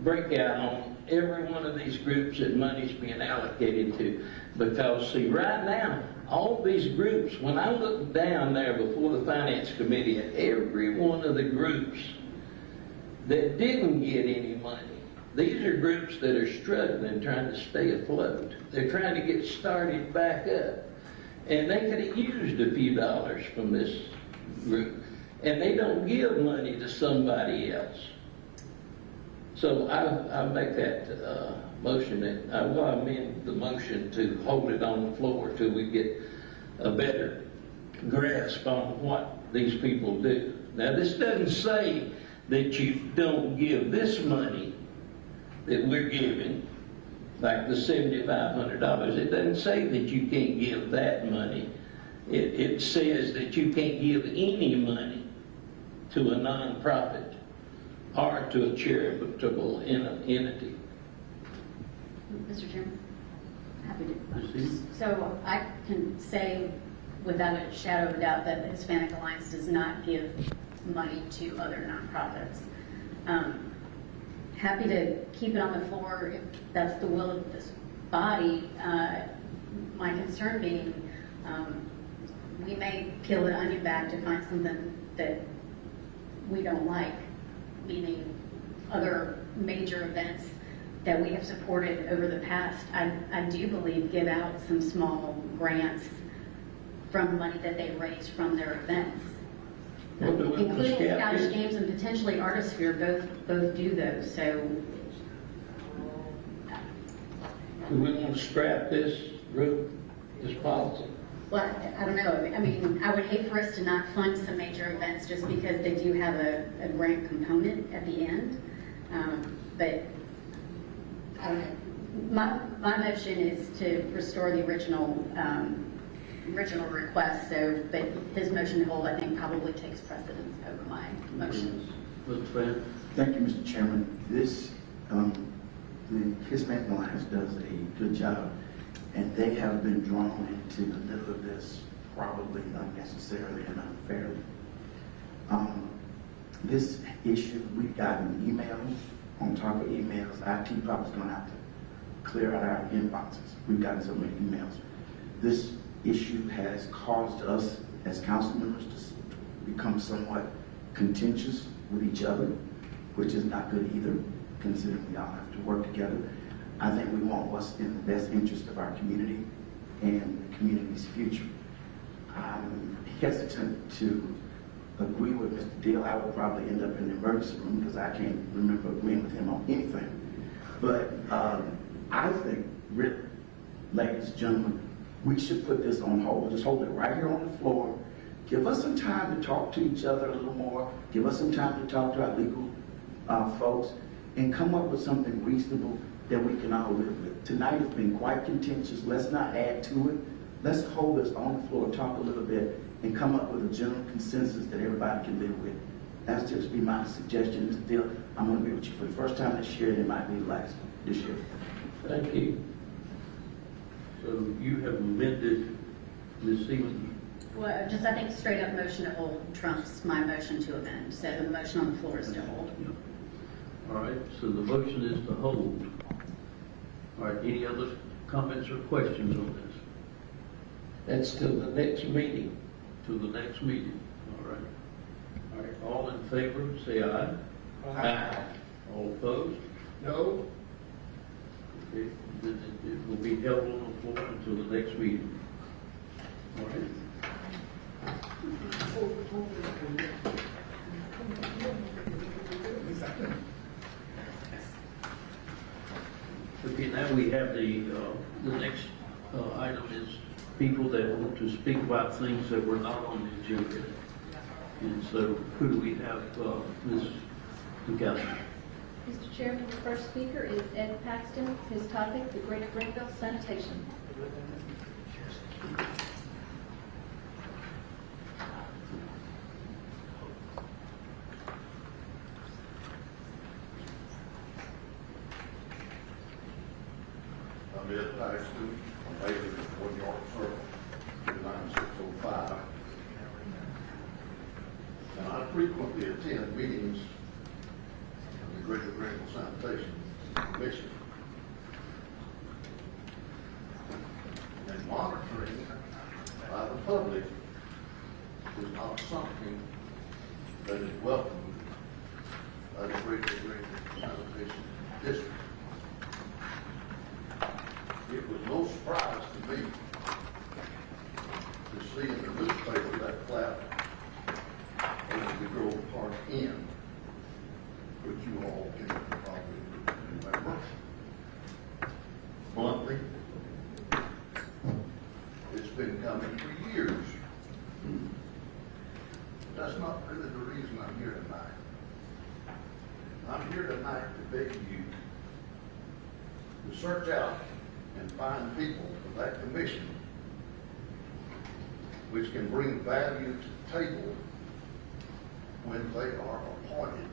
breakout on every one of these groups that money's being allocated to. Because, see, right now, all these groups, when I look down there before the Finance Committee at every one of the groups that didn't get any money, these are groups that are struggling, trying to stay afloat. They're trying to get started back up. And they could have used a few dollars from this group. And they don't give money to somebody else. So I make that motion, that I amend the motion to hold it on the floor till we get a better grasp on what these people do. Now, this doesn't say that you don't give this money that we're giving, like the $7,500. It doesn't say that you can't give that money. It says that you can't give any money to a nonprofit or to a charitable entity. Mr. Chairman, happy to. So I can say without a shadow of a doubt that the Hispanic Alliance does not give money to other nonprofits. Happy to keep it on the floor if that's the will of this body. My concern being, we may peel the onion back to find something that we don't like, meaning other major events that we have supported over the past. I do believe give out some small grants from money that they raise from their events. Including Scottish Games and potentially Artisphere, both do those. So, do we want to scrap this group, this policy? well, I don't know. I mean, I would hate for us to not fund some major events just because they do have a grant component at the end. But I don't know. My motion is to restore the original request. So, but his motion to hold, I think, probably takes precedence over my motion. Thank you, Mr. Chairman. This, the Hispanic Alliance does a good job, and they have been drawn into the middle of this probably unnecessarily and unfairly. This issue, we've gotten emails on top of emails. IT probably is going to have to clear out our inboxes. We've gotten so many emails. This issue has caused us as council members to become somewhat contentious with each other, which is not good either, considering we all have to work together. I think we want what's in the best interest of our community and the community's future. I'm hesitant to agree with Mr. Deal. I would probably end up in the emergency room because I can't remember agreeing with him on anything. But I think, really, ladies and gentlemen, we should put this on hold. Just hold it right here on the floor. Give us some time to talk to each other a little more. Give us some time to talk to our legal folks and come up with something reasonable that we can all live with. Tonight has been quite contentious. Let's not add to it. Let's hold this on the floor, talk a little bit, and come up with a general consensus that everybody can live with. That's just be my suggestion, Mr. Deal. I'm going to be with you for the first time this year, and it might be the last this year. Thank you. So you have amended Ms. Stevens. Well, I think straight up motion to hold trumps my motion to amend. So the motion on the floor is to hold. All right, so the motion is to hold. All right, any other comments or questions on this? That's till the next meeting. To the next meeting, all right. All right, all in favor, say aye. Aye. All opposed? No. Okay, then it will be held on the floor until the next meeting. All right. Okay, now we have the next item is people that want to speak about things that were not on the agenda. And so, who do we have, Ms. McAllister? Mr. Chairman, the first speaker is Ed Paxton. His topic, the Great Greenville Sanitation. I'm Ed Paxton, I'm native of 1 York Circle, 29605. And I frequently attend meetings of the Greater Greenville Sanitation Commission. And monitoring by the public is not something that is welcomed by the Greater Greenville Sanitation District. It was no surprise to me to see in the newspaper that flap over the Grove Park Inn, which you all can probably remember. Bluntly, it's been coming for years. But that's not really the reason I'm here tonight. I'm here tonight to beg you to search out and find people for that commission which can bring value to the table when they are appointed